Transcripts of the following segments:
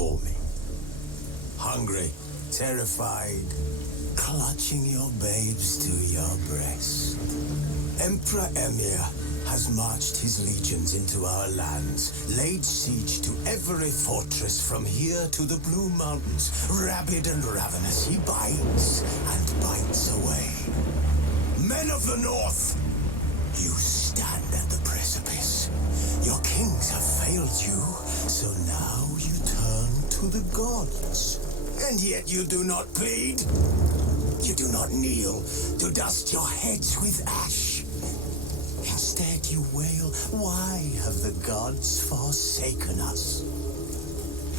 before me. Hungry, terrified, clutching your babes to your breast. Emperor Emir has marched his legions into our lands, laid siege to every fortress from here to the Blue Mountains. Rabid and ravenous, he bites and bites away. Men of the North, you stand at the precipice. Your kings have failed you, so now you turn to the gods. And yet you do not plead. You do not kneel to dust your heads with ash. Instead you wail, why have the gods forsaken us?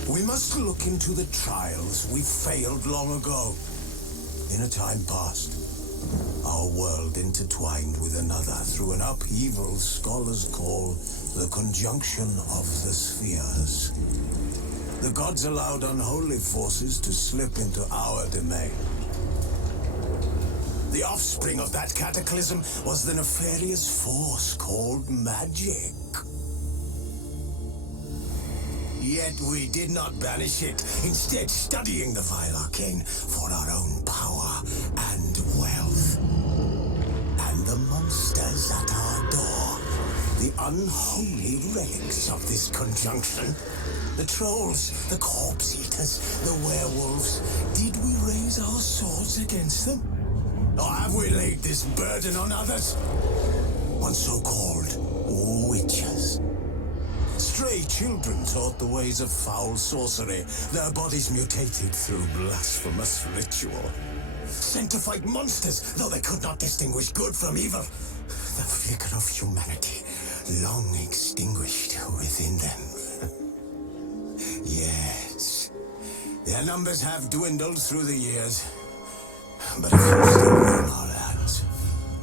We must look into the trials we failed long ago. In a time past, our world intertwined with another through an upheaval scholars call the conjunction of the spheres. The gods allowed unholy forces to slip into our domain. The offspring of that cataclysm was the nefarious force called magic. Yet we did not banish it, instead studying the vile arcane for our own power and wealth. And the monsters at our door, the unholy relics of this conjunction. The trolls, the corpse eaters, the werewolves. Did we raise our swords against them? Or have we laid this burden on others? On so-called witches. Stray children taught the ways of foul sorcery, their bodies mutated through blasphemous ritual. Sent to fight monsters, though they could not distinguish good from evil. The flicker of humanity, long extinguished within them. Yes, their numbers have dwindled through the years. But a few still roam our lands,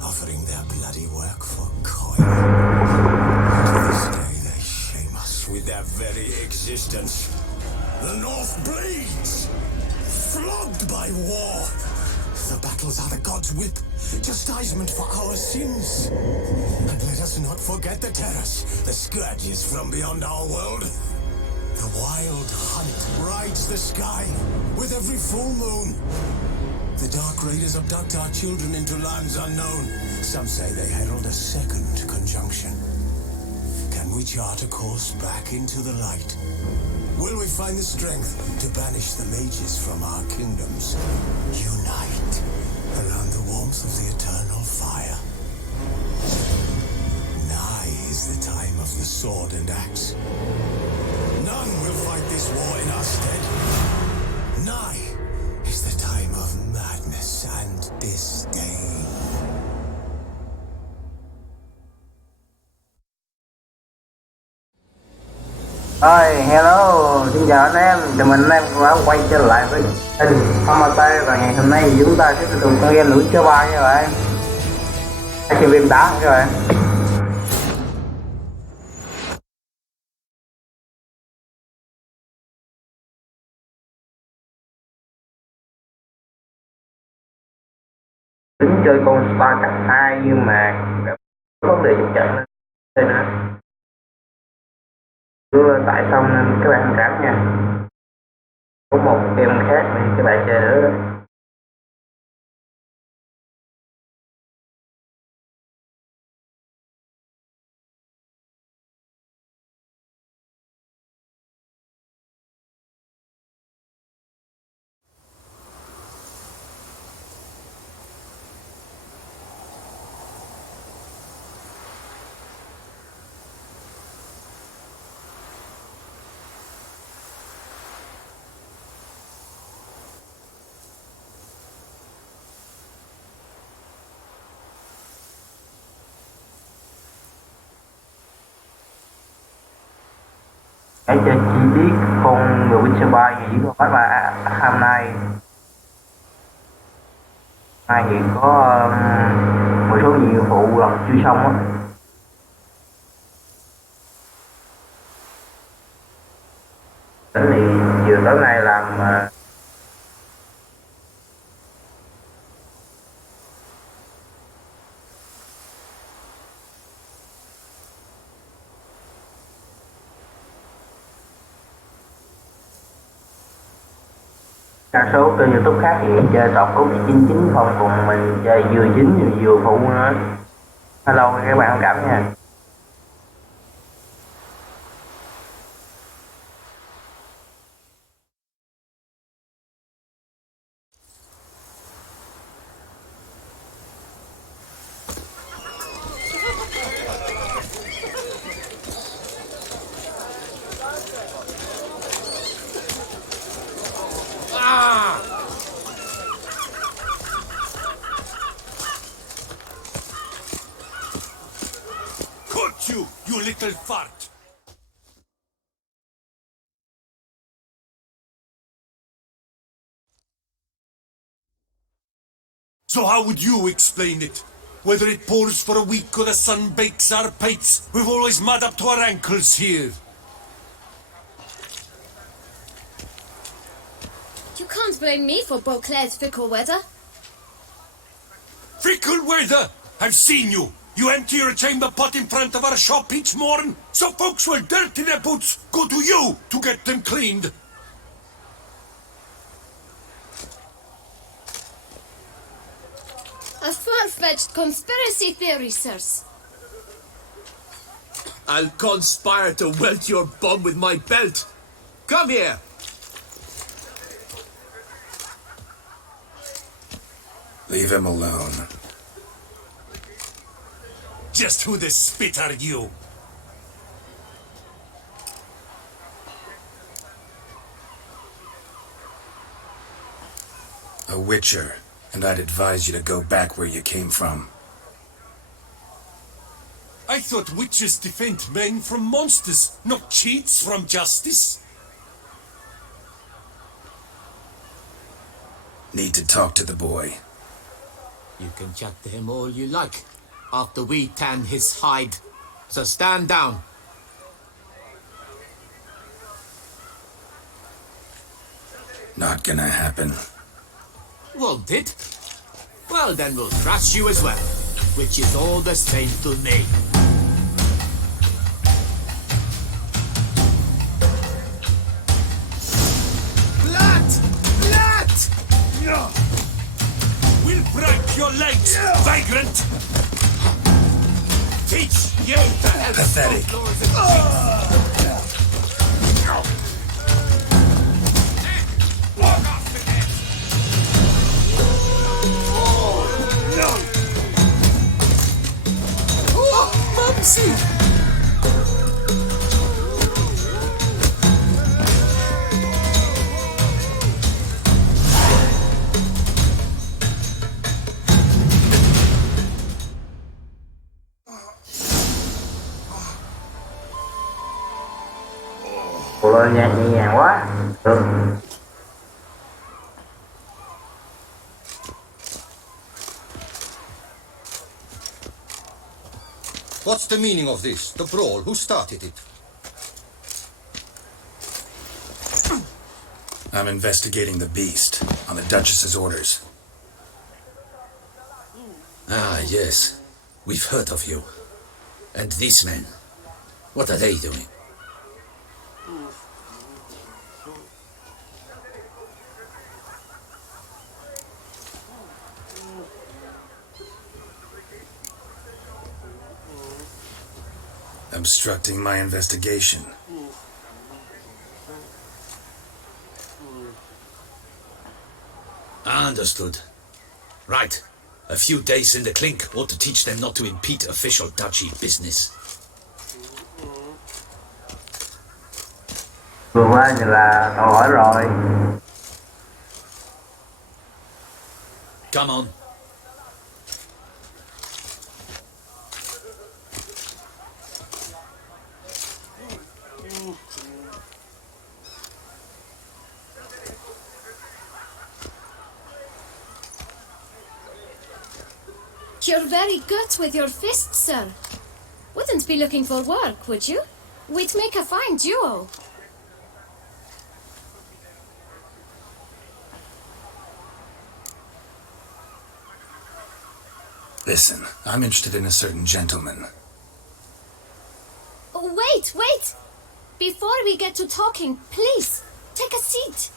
offering their bloody work for coin. To this day they shame us with their very existence. The North bleeds, flogged by war. The battles are the gods' whip, chastisement for our sins. And let us not forget the terrors, the scourges from beyond our world. The wild hunt rides the sky with every full moon. The dark raiders abduct our children into lands unknown. Some say they herald a second conjunction. Can we chart a course back into the light? Will we find the strength to banish the mages from our kingdoms? Unite around the warmth of the eternal fire. Nigh is the time of the sword and axe. None will fight this war in our stead. Nigh is the time of madness and disdain. Rồi, hello, xin chào anh em, chào mừng anh em đã quay trở lại với kênh Toussaint. Và ngày hôm nay chúng ta sẽ tiếp tục con game chơi bài nha bạn. Chơi game đá các bạn. Tính chơi con Star cấp 2 nhưng mà có vấn đề chậm chậm nên nữa. Chưa tải xong nên các bạn thông cảm nha. Có một game khác thì các bạn chơi nữa đó. Hãy cho chi biết con người Witcher 3 gì với con mà hôm nay thì có một số nhiệm vụ là chưa xong á. Tính thì chiều tối nay làm Đa số kênh YouTube khác thì chơi toàn cốt chín chín không, cùng mình chơi vừa chính vừa phụ nữa. Hello các bạn thông cảm nha. You little fart! So how would you explain it? Whether it pours for a week or the sun bakes our pates, we're always mud up to our ankles here. You can't blame me for Beauclair's fickle weather. Fickle weather! I've seen you! You empty your chamber pot in front of our shop each morning, so folks will dirty their boots go to you to get them cleaned. A far-fetched conspiracy theory, sirs. I'll conspire to welt your bum with my belt. Come here. Leave him alone. Just who the spit are you? A witcher, and I'd advise you to go back where you came from. I thought witches defend men from monsters, not cheats from justice. Need to talk to the boy. You can chat to him all you like, after we tan his hide. So stand down. Not gonna happen. Won't it? Well, then we'll thrash you as well, which is all the same to me. Blood! Blood! No! We'll break your legs, vagrant! Teach you to help Pathetic. folklores and cheats. Walk off the head! No! Oh, Mumsy! Ủa nhẹ nhàng quá. Được. What's the meaning of this? The brawl? Who started it? I'm investigating the beast, on the Duchess's orders. Ah, yes. We've heard of you. And these men, what are they doing? Obstructing my investigation. Understood. Right. A few days in the clink ought to teach them not to impede official duchy business. Vừa qua thì là câu hỏi rồi. Come on. You're very good with your fists, sir. Wouldn't be looking for work, would you? We'd make a fine duo. Listen, I'm interested in a certain gentleman. Oh, wait! Before we get to talking, please, take a seat.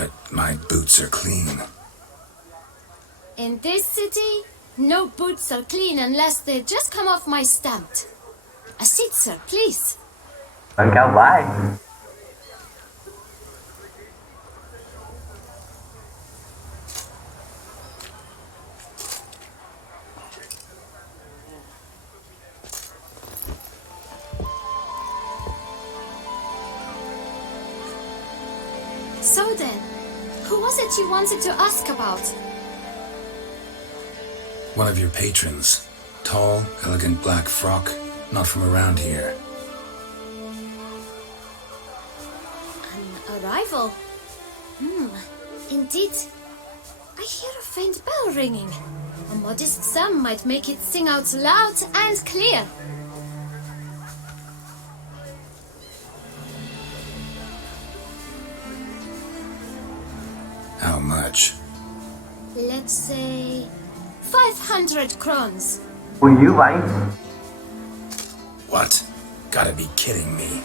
But my boots are clean. In this city, no boots are clean unless they just come off my stamp. A seat, sir, please. Bạn cao vãi. So then, who was it you wanted to ask about? One of your patrons. Tall, elegant black frock. Not from around here. An arrival? Indeed. I hear a faint bell ringing. A modest sum might make it sing out loud and clear. How much? Let's say 500 crowns. Ui dữ vậy. What? Gotta be kidding me.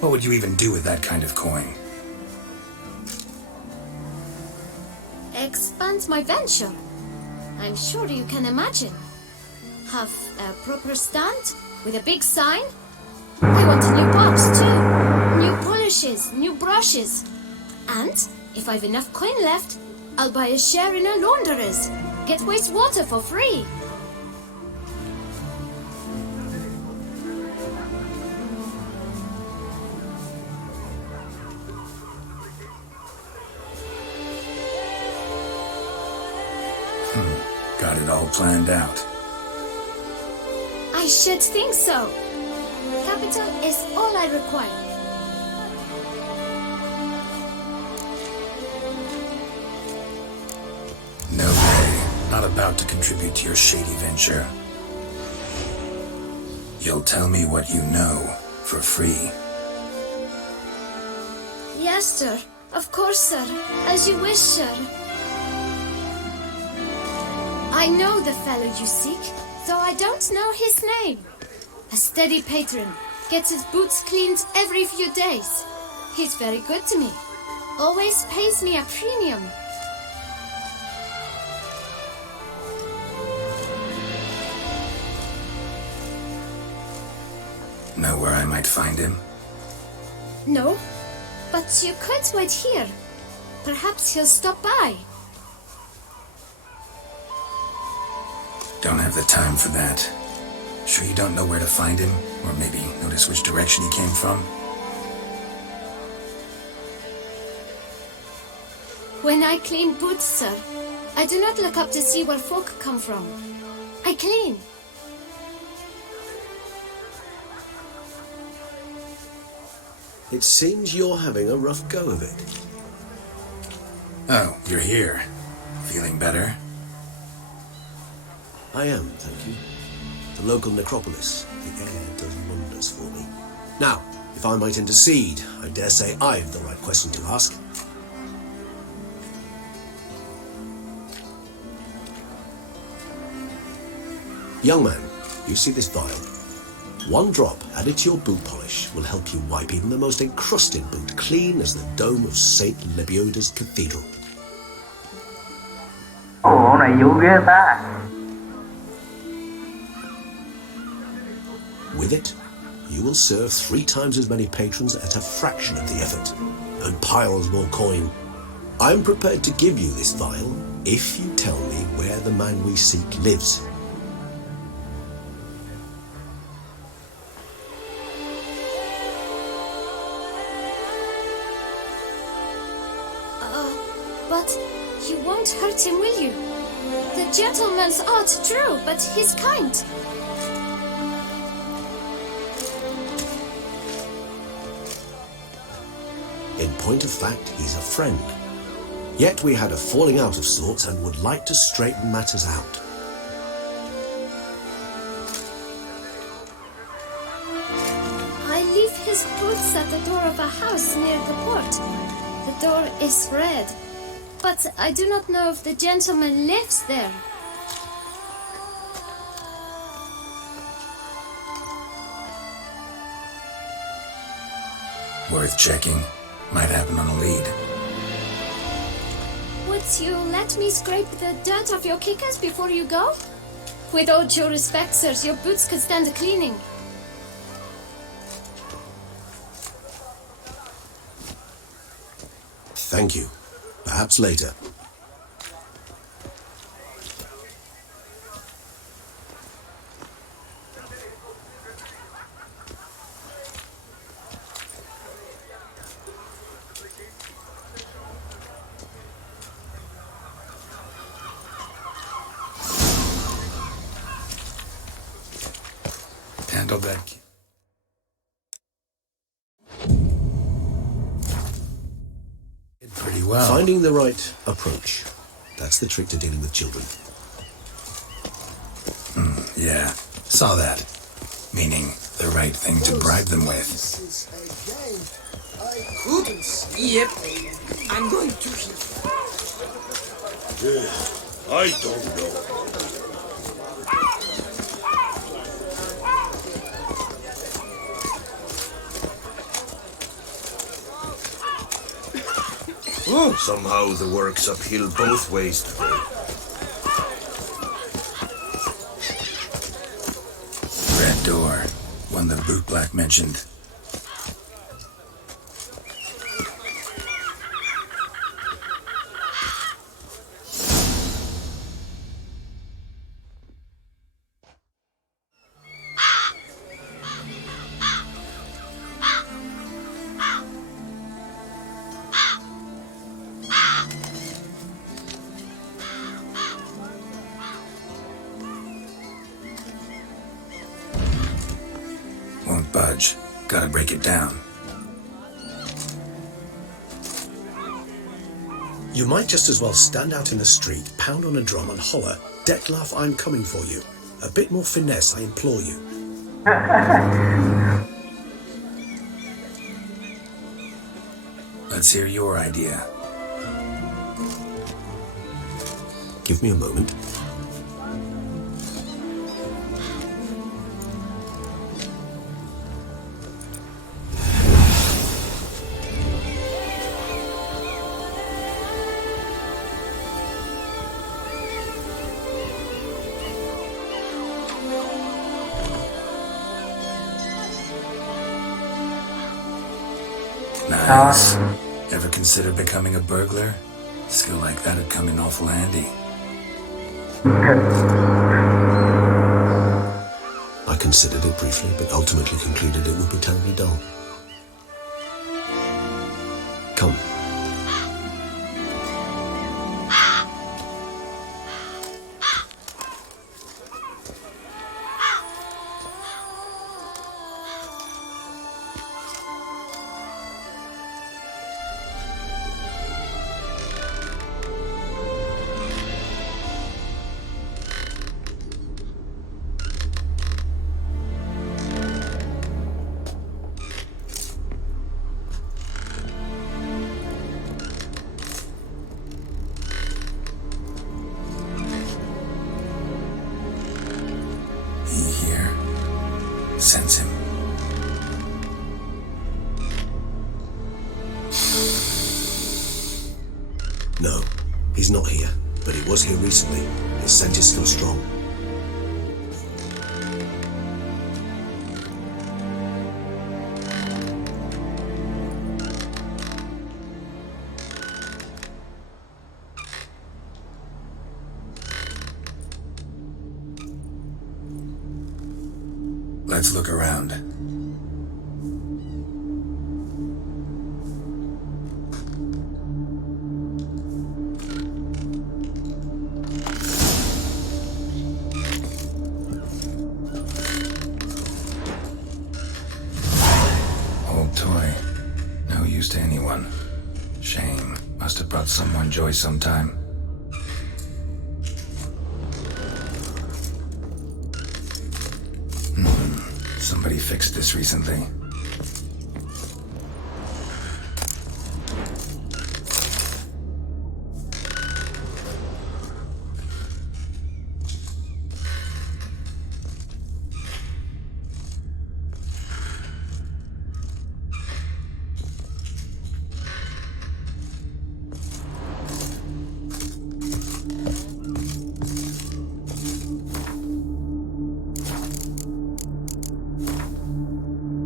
What would you even do with that kind of coin? Expand my venture. I'm sure you can imagine. Have a proper stand with a big sign. I want a new box too. New polishes, new brushes. And if I've enough coin left, I'll buy a share in a launderer's. Get wastewater for free. Got it all planned out. I should think so. Capital is all I require. No way. Not about to contribute to your shady venture. You'll tell me what you know, for free. Yes, sir. Of course, sir. As you wish, sir. I know the fellow you seek, though I don't know his name. A steady patron, gets his boots cleaned every few days. He's very good to me. Always pays me a premium. Know where I might find him? No, but you could wait here. Perhaps he'll stop by. Don't have the time for that. Sure you don't know where to find him? Or maybe notice which direction he came from? When I clean boots, sir, I do not look up to see where folk come from. I clean. It seems you're having a rough go of it. Oh, you're here. Feeling better? I am, thank you. The local necropolis. The air does wonders for me. Now, if I might intercede, I dare say I've the right question to ask. Young man, you see this vial? One drop added to your boot polish will help you wipe even the most encrusted boot clean as the dome of St. Lebioda's cathedral. Ồ, này dữ ghê ta. With it, you will serve 3 times as many patrons at a fraction of the effort, and piles more coin. I'm prepared to give you this vial if you tell me where the man we seek lives. But you won't hurt him, will you? The gentleman's odd, true, but he's kind. In point of fact, he's a friend. Yet we had a falling out of sorts and would like to straighten matters out. I leave his boots at the door of a house near the port. The door is red, but I do not know if the gentleman lives there. Worth checking. Might happen on a lead. Would you let me scrape the dirt off your kickers before you go? With all due respect, sirs, your boots could stand a cleaning. Thank you. Perhaps later. Handle that. Pretty well. Finding the right approach. That's the trick to dealing with children. Yeah, saw that. Meaning the right thing to bribe them with. Yep, I'm going to. I don't know. Somehow the work's uphill both ways today. Red door. One the bootblack mentioned. Won't budge. Gotta break it down. You might just as well stand out in the street, pound on a drum and holler, "Detlef, I'm coming for you." A bit more finesse, I implore you. Let's hear your idea. Give me a moment. Nice. Ever consider becoming a burglar? Skill like that'd come in awful handy. I considered it briefly, but ultimately concluded it would be terribly dull. Come. Sense him. No, he's not here, but he was here recently. His scent is still strong. Let's look around. Old toy. No use to anyone. Shame. Must have brought someone joy sometime. Somebody fixed this recently.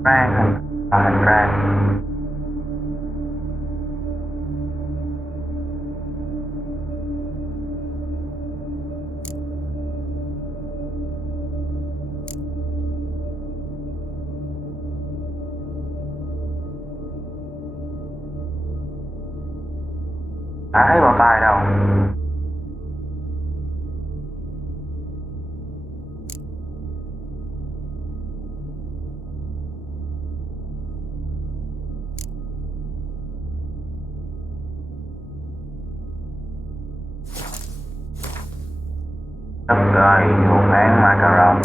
Trang hành trang. Đã thấy bao tay đâu. Đất trời thuộc án macaron.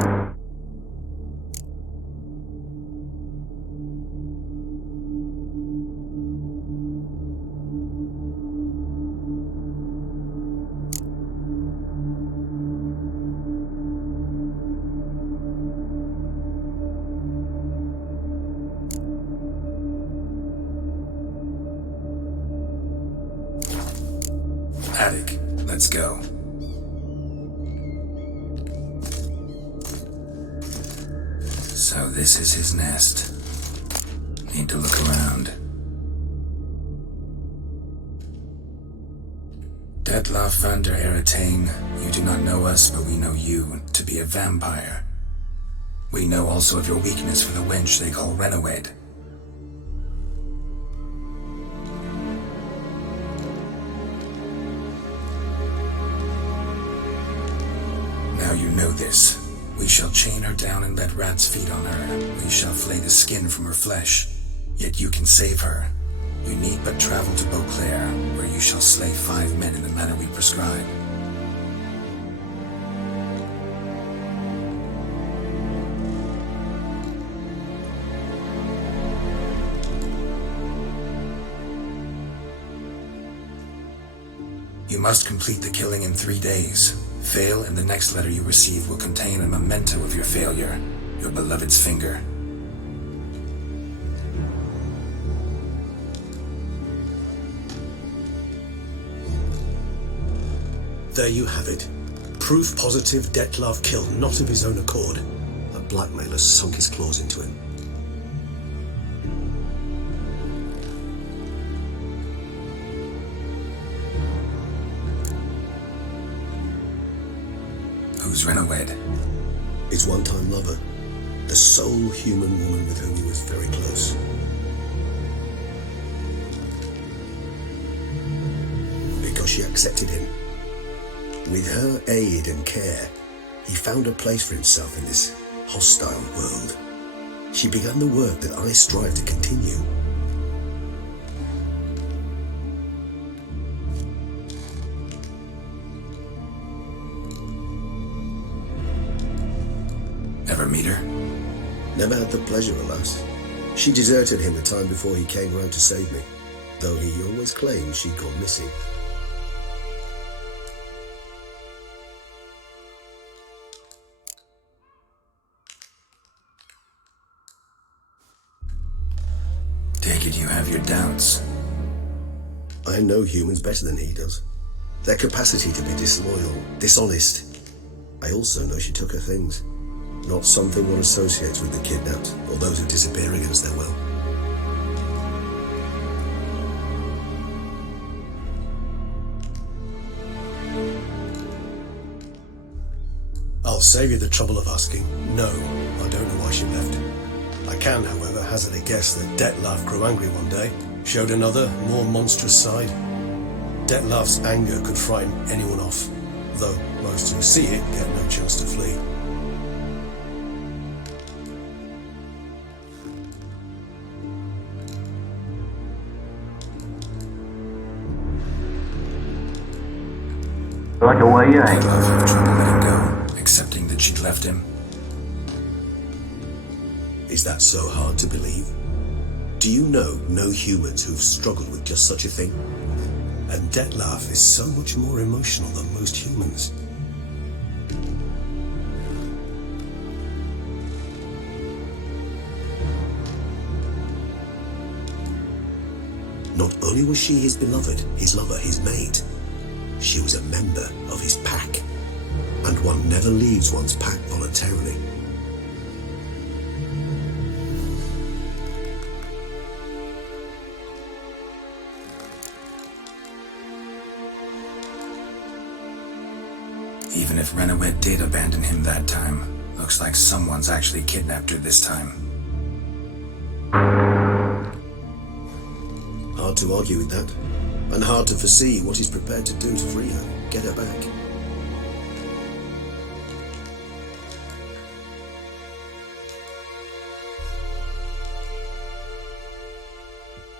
Attic, let's go. So this is his nest. Need to look around. Detlef van der Eretain, you do not know us, but we know you to be a vampire. We know also of your weakness for the wench they call Renawed. Now you know this. We shall chain her down and let rats feed on her. We shall flay the skin from her flesh. Yet you can save her. You need but travel to Beauclair, where you shall slay 5 men in the manner we prescribe. You must complete the killing in 3 days. Fail, and the next letter you receive will contain a memento of your failure, your beloved's finger. There you have it. Proof positive Detlef killed not of his own accord. A blackmailer sunk his claws into him. Who's Renawed? His one-time lover. The sole human woman with whom he was very close. Because she accepted him. With her aid and care, he found a place for himself in this hostile world. She began the work that I strive to continue. Ever meet her? Never had the pleasure, alas. She deserted him the time before he came round to save me, though he always claimed she'd gone missing. Take it you have your doubts. I know humans better than he does. Their capacity to be disloyal, dishonest. I also know she took her things. Not something one associates with the kidnapped, or those who disappear against their will. I'll save you the trouble of asking. No, I don't know why she left. I can, however, hazard a guess that Detlef grew angry one day, showed another, more monstrous side. Detlef's anger could frighten anyone off, though most who see it get no chance to flee. Có chú ý rồi. Detlef had trouble letting go, accepting that she'd left him. Is that so hard to believe? Do you know no humans who've struggled with just such a thing? And Detlef is so much more emotional than most humans. Not only was she his beloved, his lover, his mate, she was a member of his pack. And one never leaves one's pack voluntarily. Even if Renowet did abandon him that time, looks like someone's actually kidnapped her this time. Hard to argue with that, and hard to foresee what he's prepared to do to free her, get her back.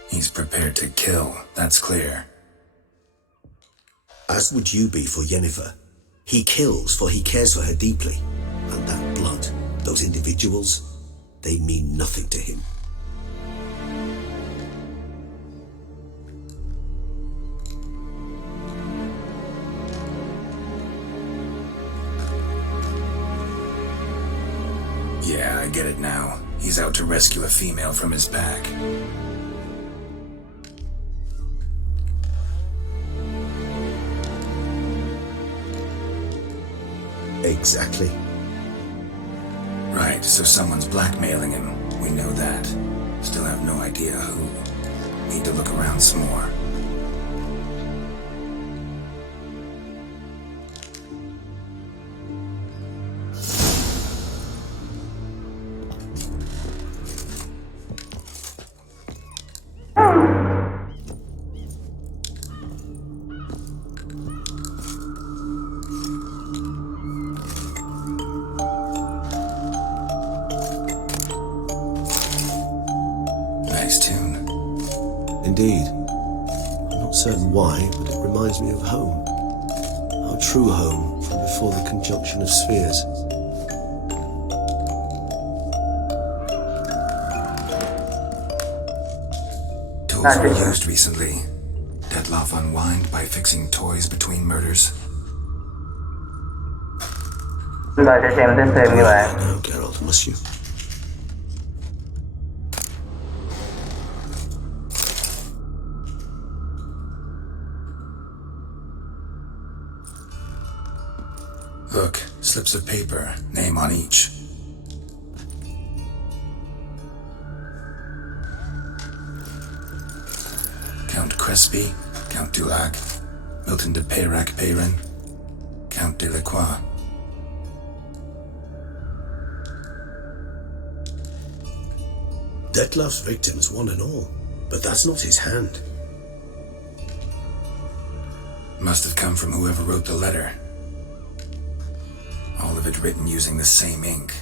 He's prepared to kill, that's clear. As would you be for Yennefer. He kills for he cares for her deeply. And that blood, those individuals, they mean nothing to him. Yeah, I get it now. He's out to rescue a female from his pack. Exactly. Right, so someone's blackmailing him. We know that. Still have no idea who. Need to look around some more. Nice tune. Indeed. I'm not certain why, but it reminds me of home. Our true home from before the conjunction of spheres. Tools were used recently. Dettlaff unwind by fixing toys between murders. Chúng ta sẽ xem tiếp thêm các bạn. Now, Geralt, must you? Look, slips of paper, name on each. Count Crespi, Count Dulac, Milton de Peyrac Peyrin, Count de Lacroix. Dettlaff's victims, one and all. But that's not his hand. Must have come from whoever wrote the letter. All of it written using the same ink.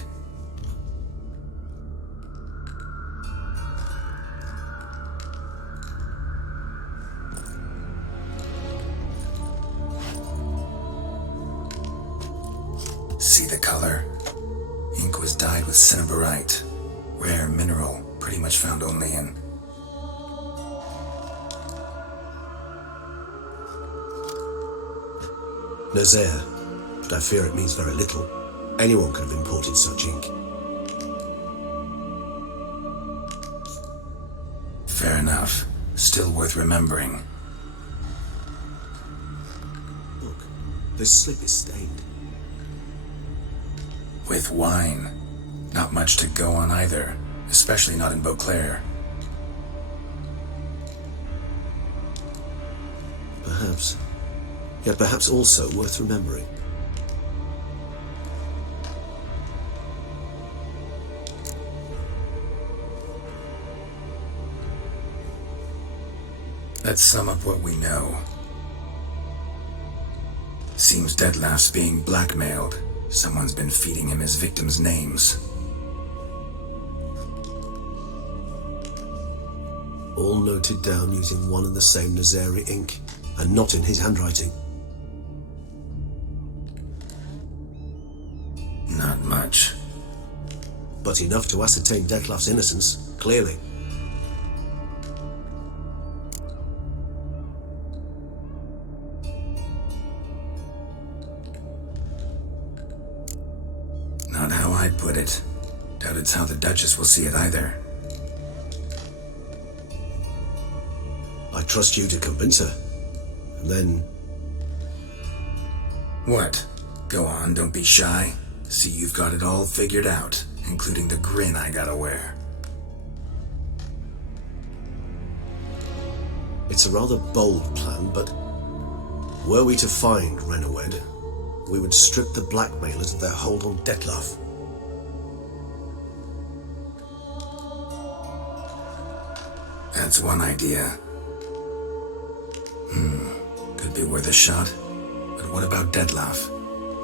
See the color? Ink was dyed with cinnabarite, rare mineral, pretty much found only in... Nazaire, but I fear it means very little. Anyone could have imported such ink. Fair enough. Still worth remembering. Look, this slip is stained. With wine. Not much to go on either, especially not in Beauclair. Perhaps. Yet perhaps also worth remembering. Let's sum up what we know. Seems Dettlaff's being blackmailed. Someone's been feeding him his victims' names. All noted down using one and the same Nazaire ink, and not in his handwriting. Not much. But enough to ascertain Dettlaff's innocence, clearly. Not how I'd put it. Doubt it's how the Duchess will see it either. I trust you to convince her. And then... What? Go on, don't be shy. See you've got it all figured out, including the grin I gotta wear. It's a rather bold plan, but were we to find Renowed, We would strip the blackmailers of their hold on Detlef. That's one idea. Could be worth a shot. But what about Detlef?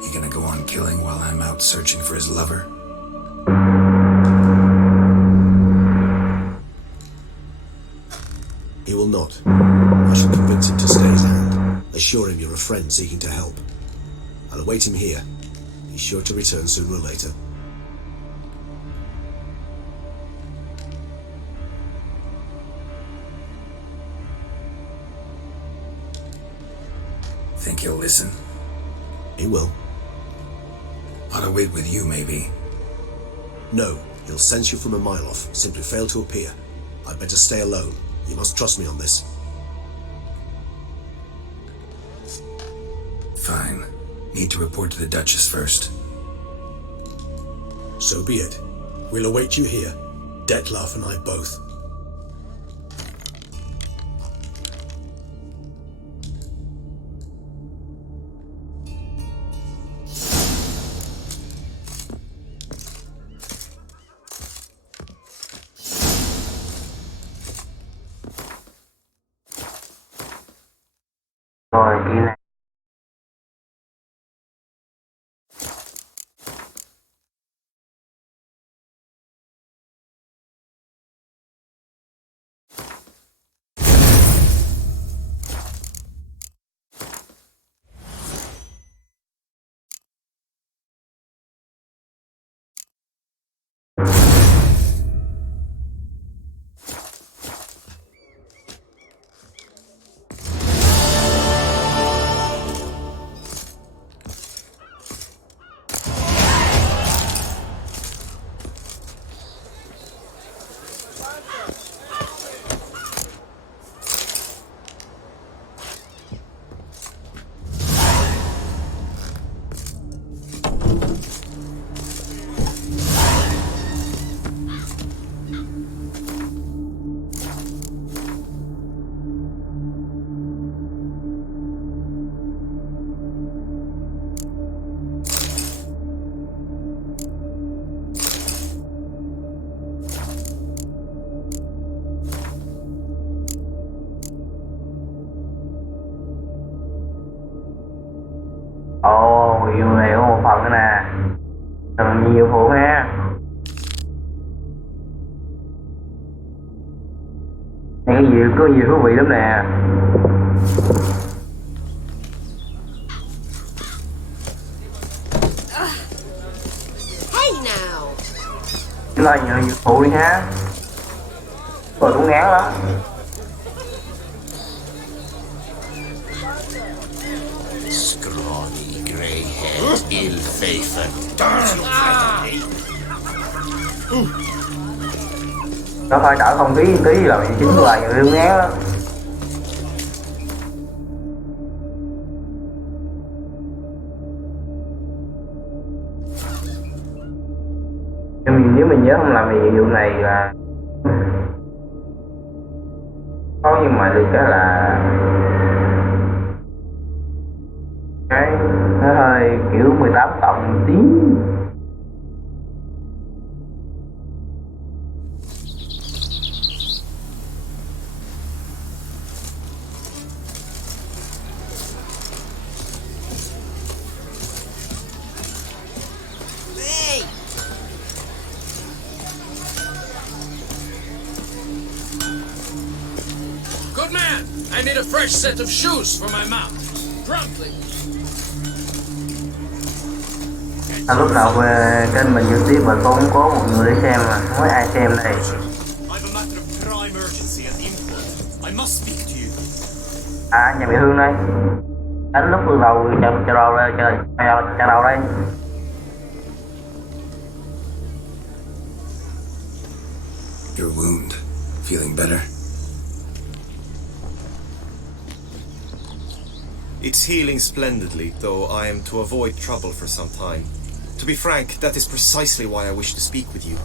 He gonna go on killing while I'm out searching for his lover? He will not. I shall convince him to stay his hand. Assure him you're a friend seeking to help. I'll await him here. He's sure to return sooner or later. Think he'll listen? He will. Ought to wait with you, maybe. No, he'll sense you from a mile off. Simply fail to appear. I'd better stay alone. You must trust me on this. Fine. Need to report to the Duchess first. So be it. We'll await you here. Detlef and I both. Rồi kỹ này. Ồ, yêu này có một phần nữa nè. Còn nhiều phụ ha. Này cái gì có nhiều thú vị lắm nè. Hey now. Chúng ta nhờ nhiều phụ đi ha. Rồi cũng ngán lắm. Scrawny, grey-haired, ill-favoured. Don't look at me. Nó phải đỡ không khí tí là chính là nhiều thương ngán đó. Nếu mình nhớ không làm thì vụ này là có, nhưng mà được cái là cái nó hơi kiểu 18 cộng tí. Good man! I need a fresh set of shoes for my mount. Promptly. Lúc nào về kênh mình YouTube và cũng có một người để xem mà không có ai xem này. À, nhà bị Hương đây. Đánh lúc từ đầu chờ đầu đây, chờ đầu đây. Your wound. Feeling better? It's healing splendidly, though I am to avoid trouble for some time. To be frank, that is precisely why I wish to speak with you.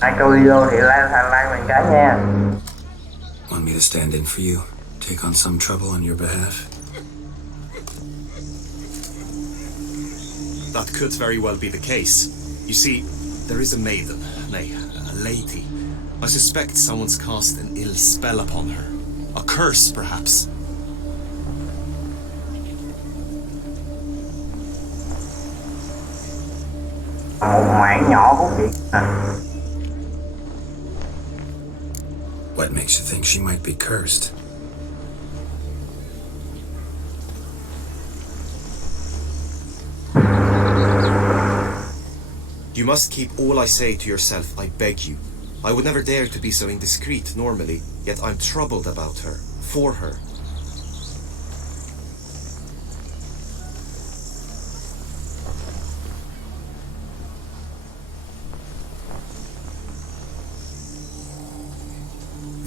Ai coi video thì like mình cái nha. Want me to stand in for you? Take on some trouble on your behalf? that could very well be the case. You see, there is a maiden, nay, a lady. I suspect someone's cast an ill spell upon her. A curse, perhaps. Một mảng nhỏ hút điện à. What makes you think she might be cursed? You must keep all I say to yourself, I beg you. I would never dare to be so indiscreet normally, yet I'm troubled about her, for her.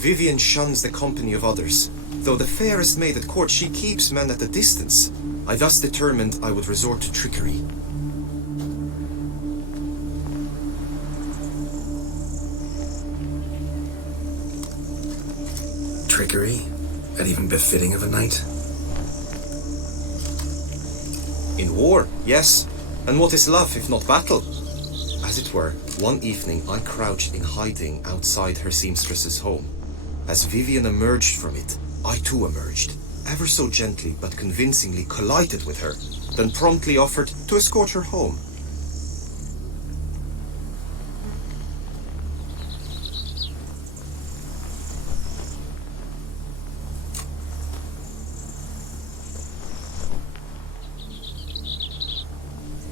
Vivian shuns the company of others. Though the fairest maid at court, she keeps men at a distance. I thus determined I would resort to trickery. Trickery? That even befitting of a knight? In war, yes. And what is love if not battle? As it were, one evening I crouched in hiding outside her seamstress's home. As Vivian emerged from it, I too emerged, ever so gently but convincingly collided with her, then promptly offered to escort her home.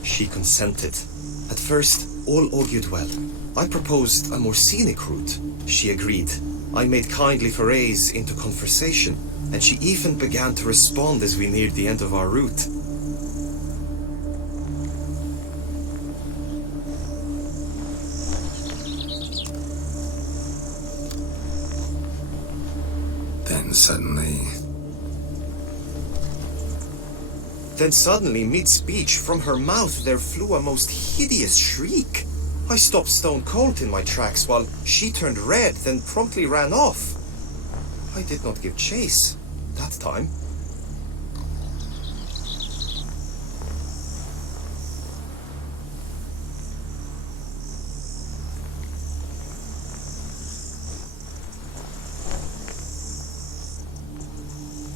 She consented. At first, all augured well. I proposed a more scenic route. She agreed. I made kindly forays into conversation, and she even began to respond as we neared the end of our route. Then suddenly, mid-speech, from her mouth there flew a most hideous shriek. I stopped stone cold in my tracks while she turned red, then promptly ran off. I did not give chase that time.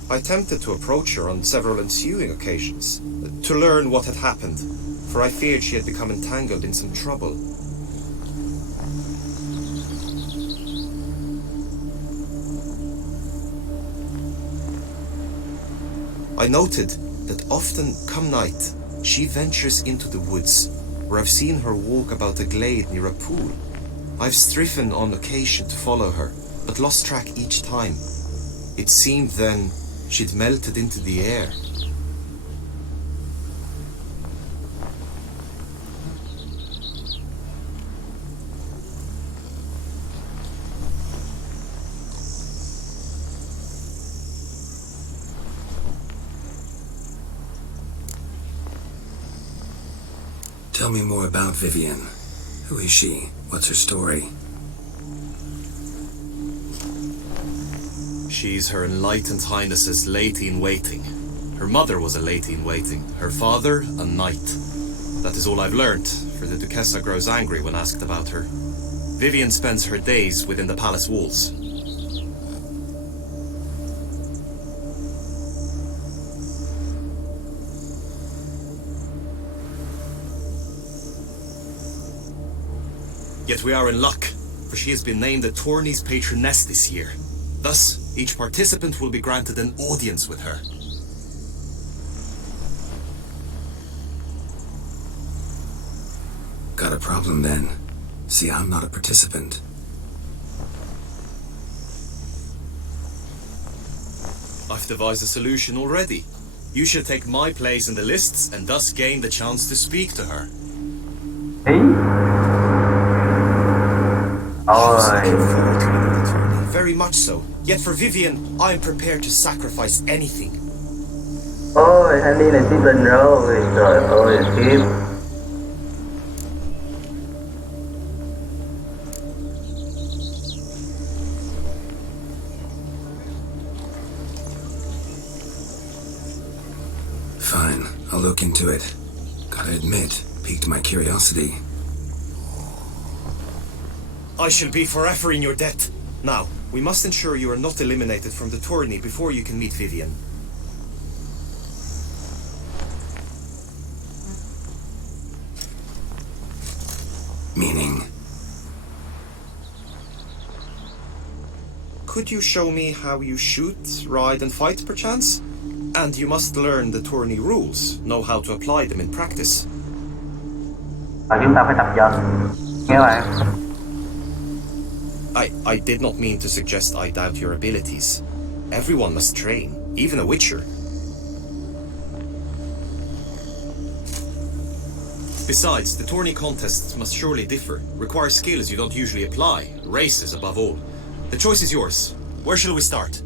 I attempted to approach her on several ensuing occasions, to learn what had happened, for I feared she had become entangled in some trouble. I noted that often, come night, she ventures into the woods, where I've seen her walk about a glade near a pool. I've striven on occasion to follow her, but lost track each time. It seemed then she'd melted into the air. Tell me more about Vivian. Who is she? What's her story? She's Her Enlightened Highness's lady-in-waiting. Her mother was a lady-in-waiting, her father a knight. That is all I've learnt, for the Duchessa grows angry when asked about her. Vivian spends her days within the palace walls. Yet we are in luck, for she has been named the tourney's patroness this year. Thus, each participant will be granted an audience with her. Got a problem then. See, I'm not a participant. I've devised a solution already. You shall take my place in the lists and thus gain the chance to speak to her. Very much so. Yet for Vivian, I am prepared to sacrifice anything. Ôi, anh đi này si tình rồi. Trời ơi, khiếp. Fine, I'll look into it. Gotta admit, piqued my curiosity. I shall be forever in your debt. Now, we must ensure you are not eliminated from the tourney before you can meet Vivian. Meaning? Could you show me how you shoot, ride and fight perchance? And you must learn the tourney rules, know how to apply them in practice. Chúng ta phải tập dần. Nghe bạn. I did not mean to suggest I doubt your abilities. Everyone must train, even a witcher. Besides, the tourney contests must surely differ, require skills you don't usually apply, races above all. The choice is yours. Where shall we start?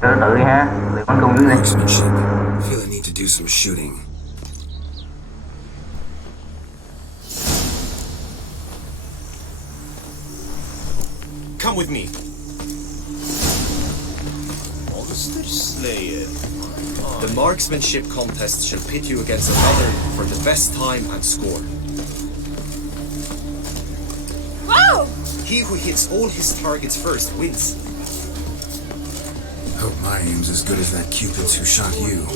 Tự đi ha, tự bắn cung dưới đây. Marksmanship. Feel I need to do some shooting. Come with me. Monster Slayer. The marksmanship contest shall pit you against another for the best time and score. Wow! He who hits all his targets first wins. Hope my aim's as good as that Cupid's who shot you.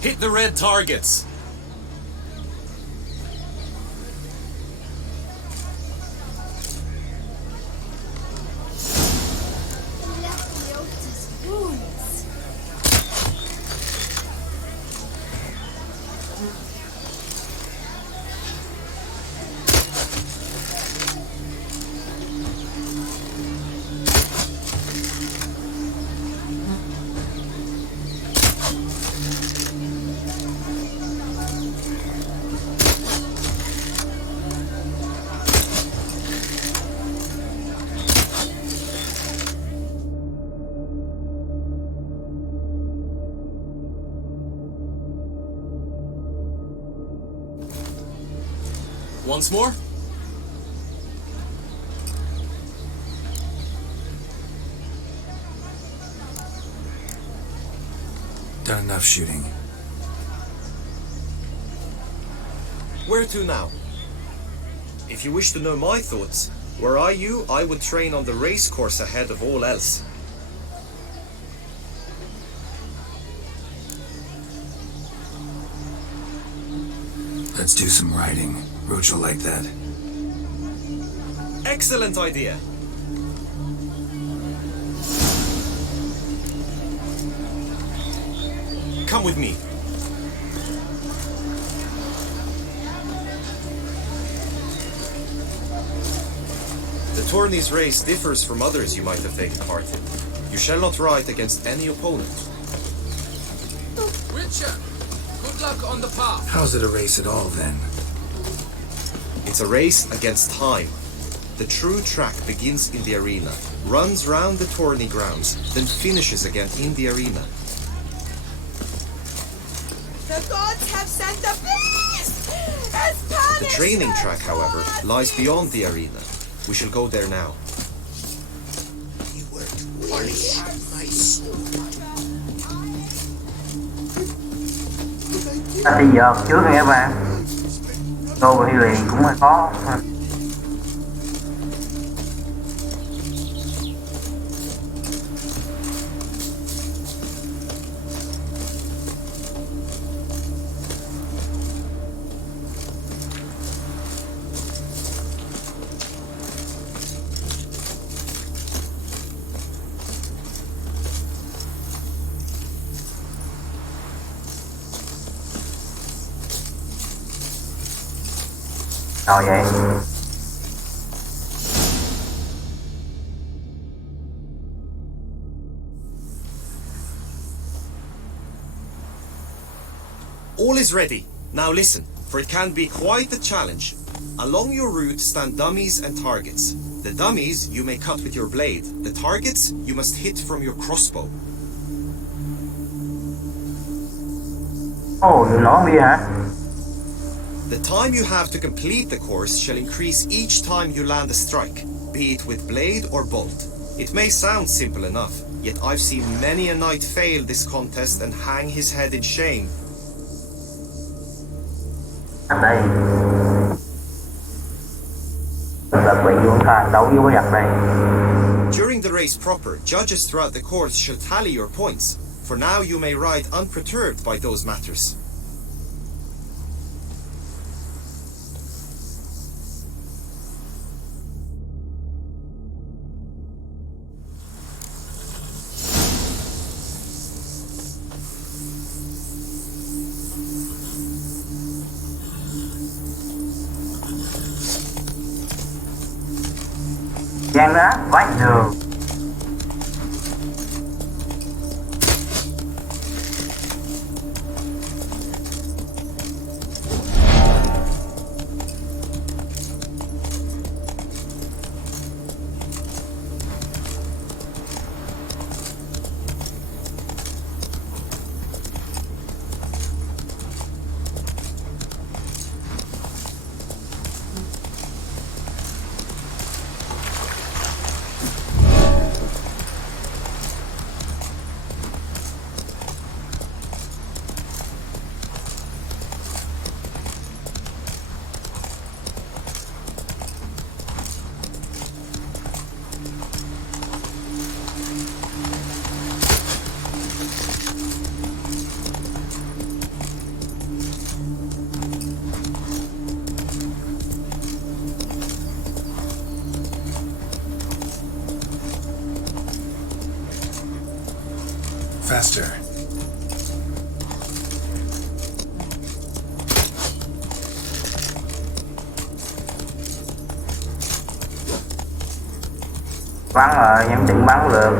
Hit the red targets. Once more. Done enough shooting. Where to now? If you wish to know my thoughts, were I you, I would train on the race course ahead of all else. Let's do some riding. Roach will like that. Excellent idea. Come with me. The tourney's race differs from others you might have taken part in. You shall not ride against any opponent. Witcher, good luck on the path. How's it a race at all, then? It's a race against time. The true track begins in the arena, runs round the tourney grounds, then finishes again in the arena. The gods have sent the beast! As punishment! The training track, however, lies beyond the arena. We shall go there now. You were to punish my soul. Ta đi dợp trước nghe các bạn. Tô và Hy liền cũng hơi khó. Rồi vậy. All is ready. Now listen, for it can be quite a challenge. Along your route stand dummies and targets. The dummies you may cut with your blade. The targets you must hit from your crossbow. Ồ, đừng nói gì hả? The time you have to complete the course shall increase each time you land a strike, be it with blade or bolt. It may sound simple enough, yet I've seen many a knight fail this contest and hang his head in shame. Đây. Thật bị luôn thà đấu với giặc đây. During the race proper, judges throughout the course shall tally your points. For now you may ride unperturbed by those matters. Gian đá vách đường. Faster. Bắn rồi, nhắm chừng bắn được.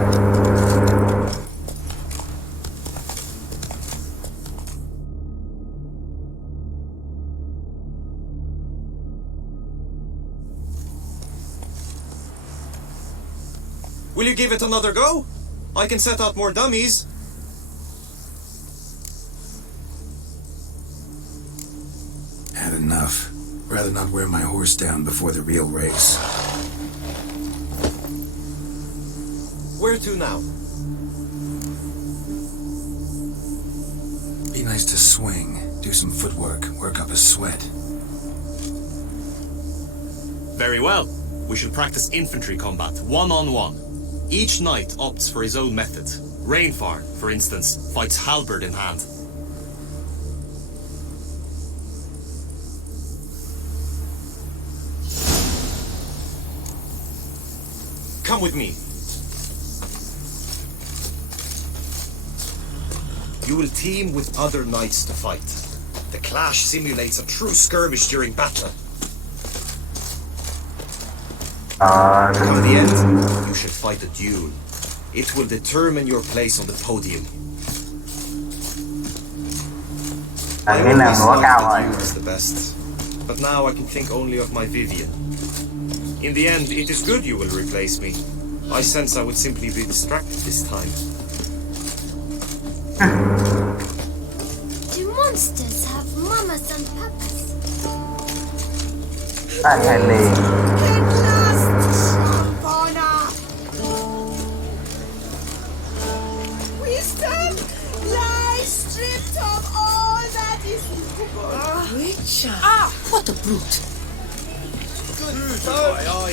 Will you give it another go? I can set out more dummies. Had enough. Rather not wear my horse down before the real race. Where to now? Be nice to swing. Do some footwork. Work up a sweat. Very well. We shall practice infantry combat, one-on-one. Each knight opts for his own method. Rainfar, for instance, fights halberd in hand. Come with me. You will team with other knights to fight. The clash simulates a true skirmish during battle. Come the end, you shall fight a duel. It will determine your place on the podium. I always thought that you was the best, but now I can think only of my Vivian. In the end, it is good you will replace me. I sense I would simply be distracted this time. Do monsters have mamas and papas? Wisdom lies stripped of all that is livable. Richard! What a brute!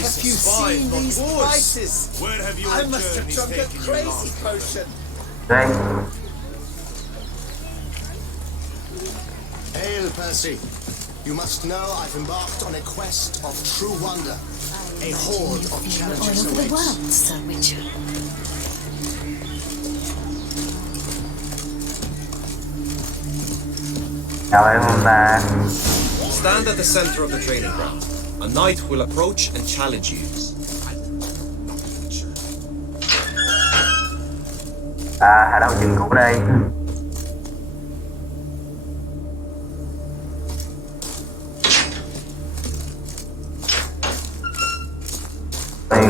Have you seen these prices? Where have you I must have drunk a crazy potion. Hail, Percy. You must know I've embarked on a quest of true wonder. A horde of challenges all over the awaits. world, Sir Richard. Stand at the center of the training ground. A knight will approach and challenge you. Hạ đâu chừng cũ đây.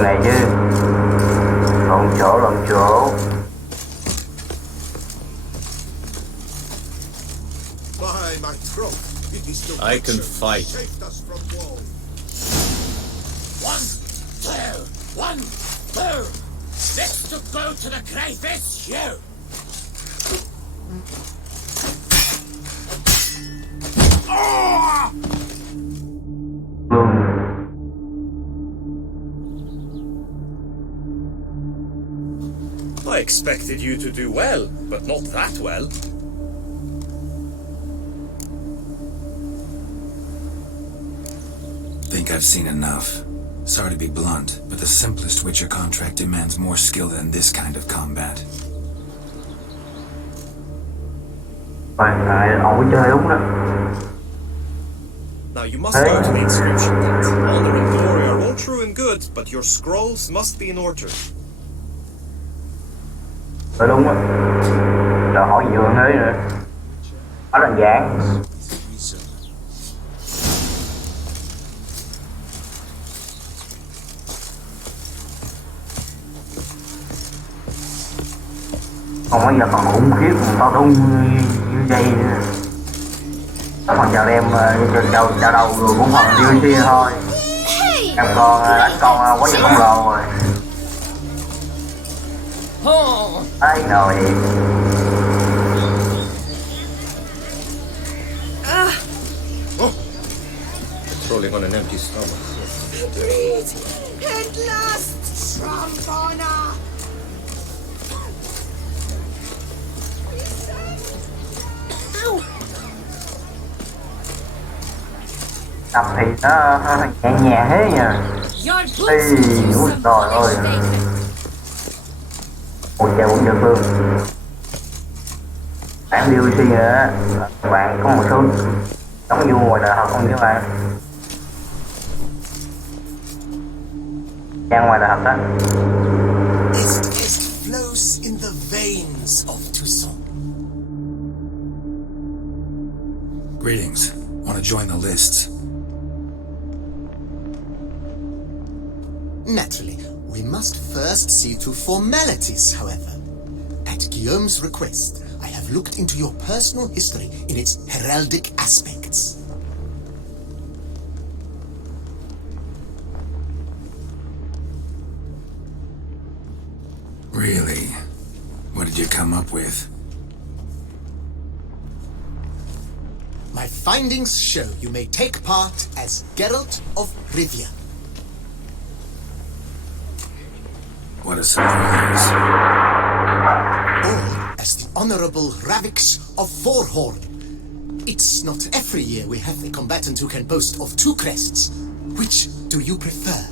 chuyện này chứ. Lộn chỗ. By my throat, it is the I can fight. saved us from war. 1, 2. Let's to go to the crayfish show. I expected you to do well, but not that well. Think I've seen enough. Sorry to be blunt, but the simplest Witcher contract demands more skill than this kind of combat. Ông có chơi đúng đó. Now you must go to the inscription tent. Honor and glory are all true and good, but your scrolls must be in order. Đúng á. Rồi hỏi gì hơn thế nữa. Nó đơn giản. Còn bây giờ còn khủng khiếp to tung như dây nữa. Các phần chào em chào đầu rồi cũng phần DLC thôi. Em con đánh con quá nhiều không lồ rồi. Ai rồi. Patrolling on an empty stomach. Breathe! At last! Trombona! Tập thì nó nhẹ nhàng thế nha. Úi trời ơi. Ôi trời cũng được luôn. Bản DLC nữa. Các bạn có một số giống như ngoài đời thật không các bạn? Trang ngoài đời thật đó. It flows in the veins of Toussaint. Greetings. Want to join the lists? Naturally, we must first see to formalities, however. At Guillaume's request, I have looked into your personal history in its heraldic aspects. Really? What did you come up with? My findings show you may take part as Geralt of Rivia. What a surprise. Or as the Honorable Ravix of Forhorn. It's not every year we have a combatant who can boast of 2 crests. Which do you prefer?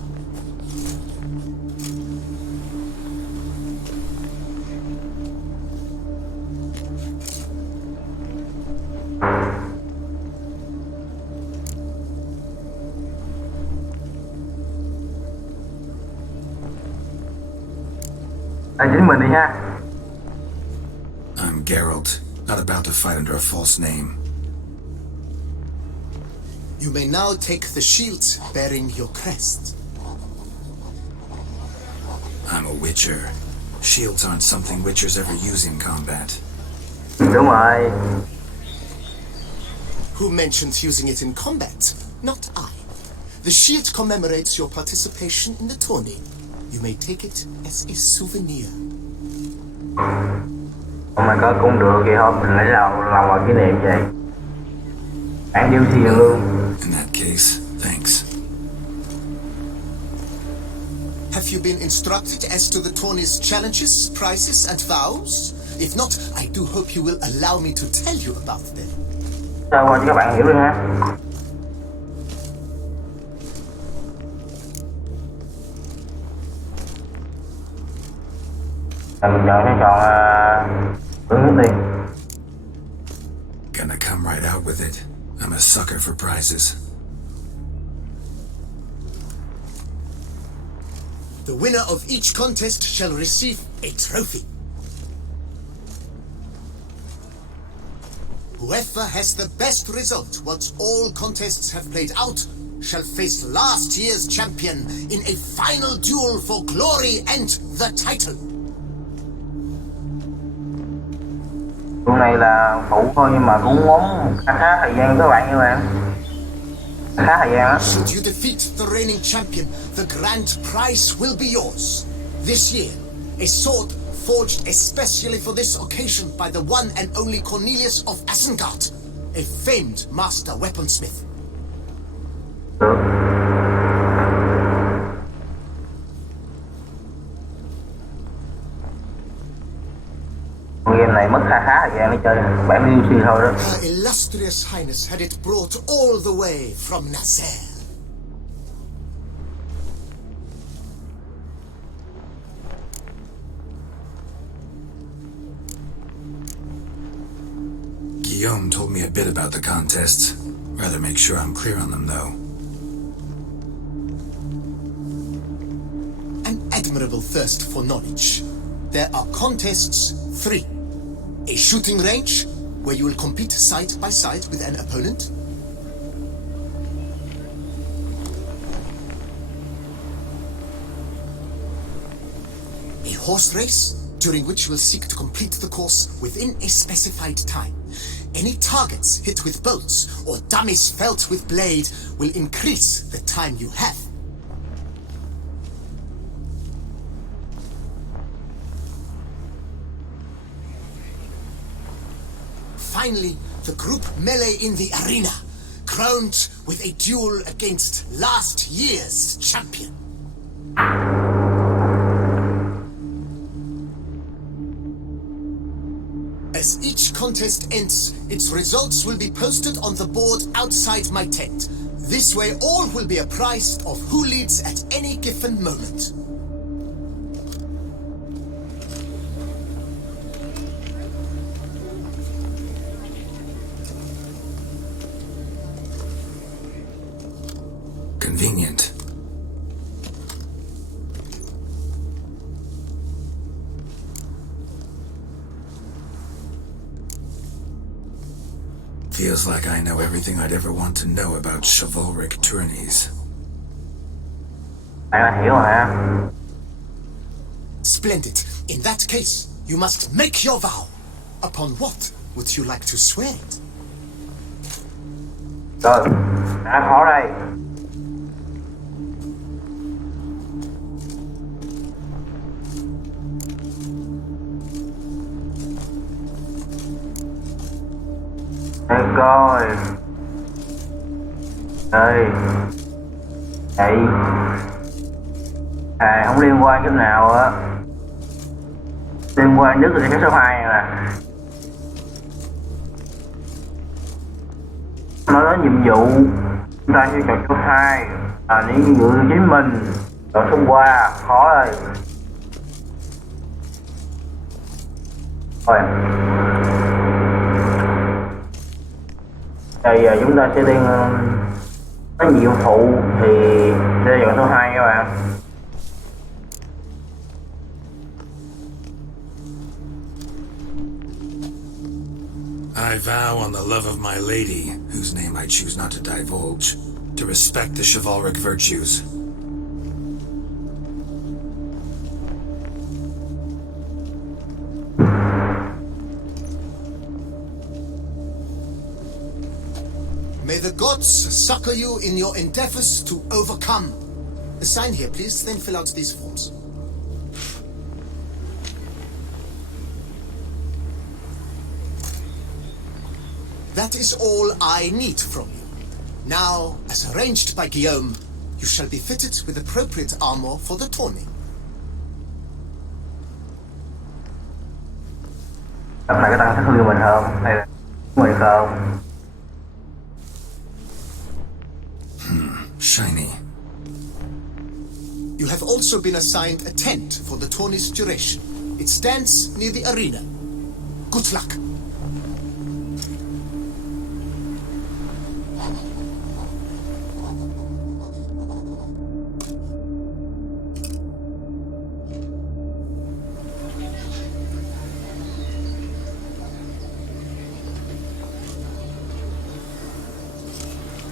Chính mình đi ha. I'm Geralt, not about to fight under a false name. You may now take the shield bearing your crest. I'm a Witcher. Shields aren't something Witchers ever use in combat. Đúng rồi. Who mentioned using it in combat? Not I. The shield commemorates your participation in the tourney. You may take it as a souvenir. Mà có cũng được kìa, thôi mình lấy lòng vào kỷ niệm vậy. Bản DLC luôn. In that case, thanks. Have you been instructed as to the tourney's challenges, prizes, and vows? If not, I do hope you will allow me to tell you about them. Sao qua cho các bạn hiểu luôn ha. Mình chọn hướng đi. Gonna come right out with it. I'm a sucker for prizes. The winner of each contest shall receive a trophy. Whoever has the best result once all contests have played out shall face last year's champion in a final duel for glory and the title. Con này là phụ thôi nhưng mà cũng ngốn khá thời gian các bạn khá thời gian á. Should you defeat the reigning champion, the grand prize will be yours. This year, a sword forged especially for this occasion by the one and only Cornelius of Isengard, a famed master weaponsmith. Game này mất khá thời gian để chơi, 70 UC thôi đó. Her illustrious highness had it brought all the way from Nazaire. Guillaume told me a bit about the contests. Rather make sure I'm clear on them, though. An admirable thirst for knowledge. There are contests 3. A shooting range, where you will compete side by side with an opponent. A horse race, during which you will seek to complete the course within a specified time. Any targets hit with bolts or dummies felt with blade will increase the time you have. Finally, the group melee in the arena, crowned with a duel against last year's champion. As each contest ends, its results will be posted on the board outside my tent. This way all will be apprised of who leads at any given moment. Convenient. Feels like I know everything I'd ever want to know about chivalric tourneys. Bạn đã hiểu rồi hả? Splendid. In that case, you must make your vow. Upon what would you like to swear it? Rồi, đã khó đây. Đây coi. Đây. Đây. Không liên quan chút nào á. Liên quan nhất là cái số 2 nè. Nó nói nhiệm vụ chúng ta sẽ chọn số 2 những nhiệm vụ chính mình chọn số qua khó rồi. Rồi. Bây giờ chúng ta sẽ đi có nhiệm vụ thì sẽ chọn số 2 các bạn. I vow on the love of my lady, whose name I choose not to divulge, to respect the chivalric virtues. May the gods succor you in your endeavors to overcome. Sign here, please, then fill out these forms. That is all I need from you. Now, as arranged by Guillaume, you shall be fitted with appropriate armor for the tourney. Tập này có tăng sát thương cho mình không? Hay là mình không? Shiny. You have also been assigned a tent for the tourney's duration. It stands near the arena. Good luck.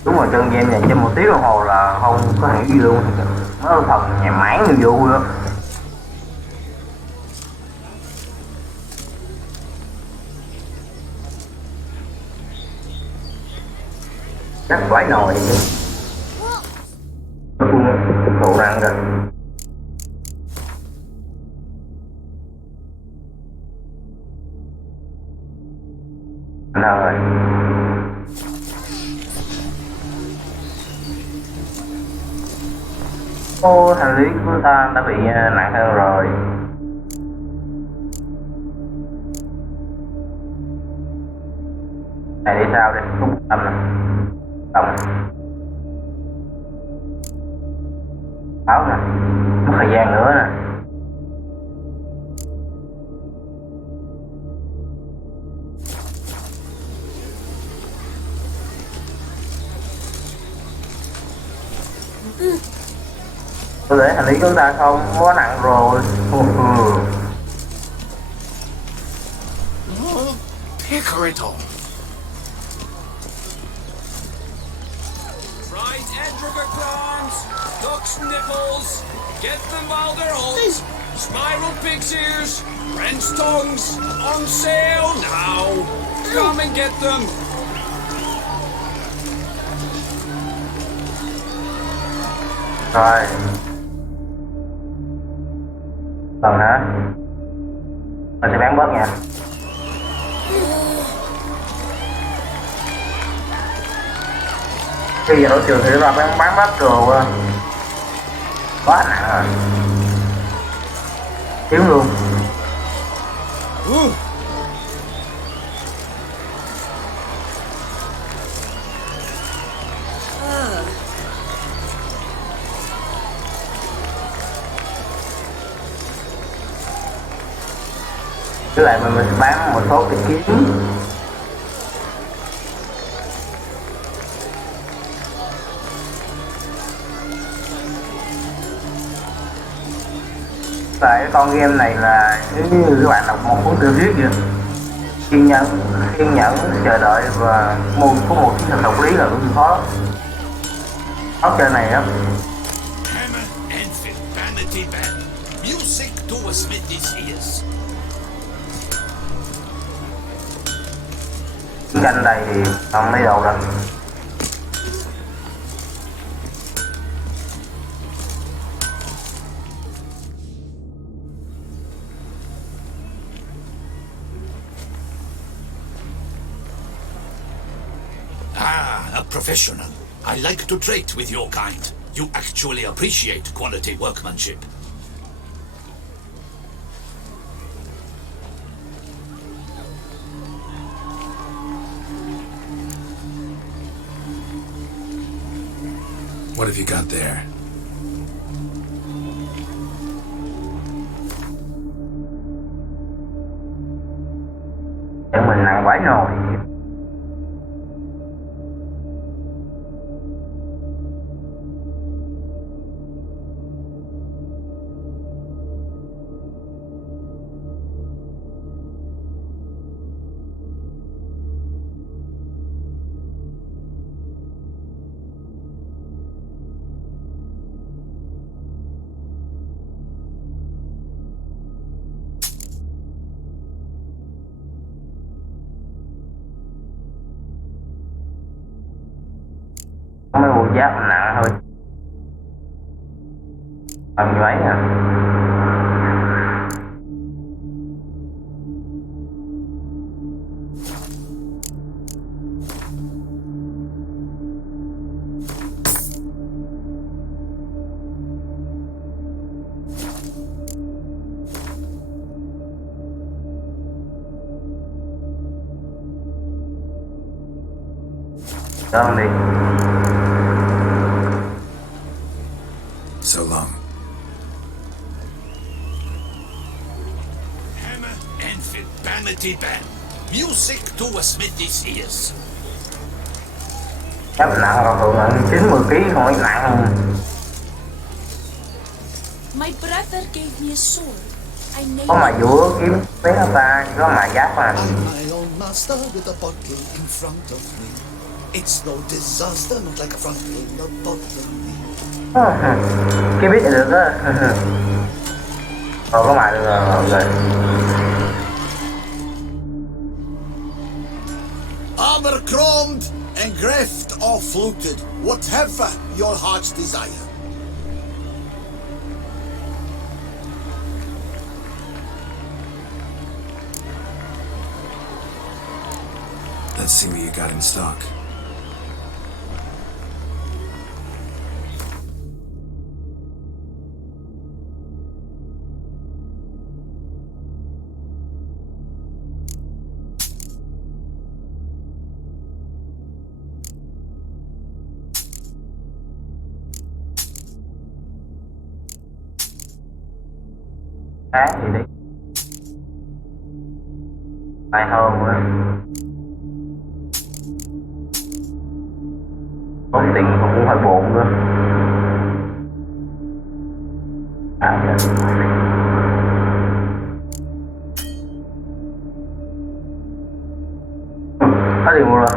Đúng rồi, ngồi chơi game này trên 1 tiếng đồng hồ là không có hiểu gì luôn. Nó phần nhẹ mãn như vụ đó. Chắc quái nồi chứ. Nó phun phụ răng rồi. Nào rồi. Ô, hành lý của ta đã bị nặng hơn rồi. Này đi sao đây? Không tâm nè. Tổng. Báo nè. Mất thời gian nữa nè. Tôi để hành lý chúng ta không quá nặng rồi. Pickeriton. Fried Edrica prawns, duck's nipples, get them while they're hot. Spiral pig's ears, French tongues, on sale now. Come and get them. Rồi. Lần hả? Mình sẽ bán bớt nha. Bây giờ đấu trường thì nó bán bớt rồi. Quá nặng rồi. Thiếu luôn. Với lại mình sẽ bán một số cái kiếm. Tại cái con game này là giống như các bạn đọc một cuốn tiểu thuyết vậy. Kiên nhẫn, chờ đợi và có một chiến thuật độc lý là cũng khó. Khó chơi này lắm. Music to a smithy's ears. Canh đây thì không lấy đồ đâu. A professional. I like to trade with your kind. You actually appreciate quality workmanship. What have you got there? Mình nặng quá rồi. Mấy bộ giáp nặng thôi. Bằng như vậy à. Đơn đi. So long. Hammer and fit vanity band. Music to a smithy's ears. Chắc nặng còn thường là 90 kg không phải nặng hơn. My brother gave me a sword. I named Có mà vua kiếm bé ta, có mà giáp mà. I'm my own master with a bottle in front of me. It's no disaster, not like a front in the bottom. Cái biết là được đó. Có mãi được rồi. Abercrombed, engreft or fluted, whatever your heart's desire. Let's see what you got in stock. Tháng gì đi. Tài hơn quá. Tốn tiền cũng hơi bộn nữa. Có gì mua rồi.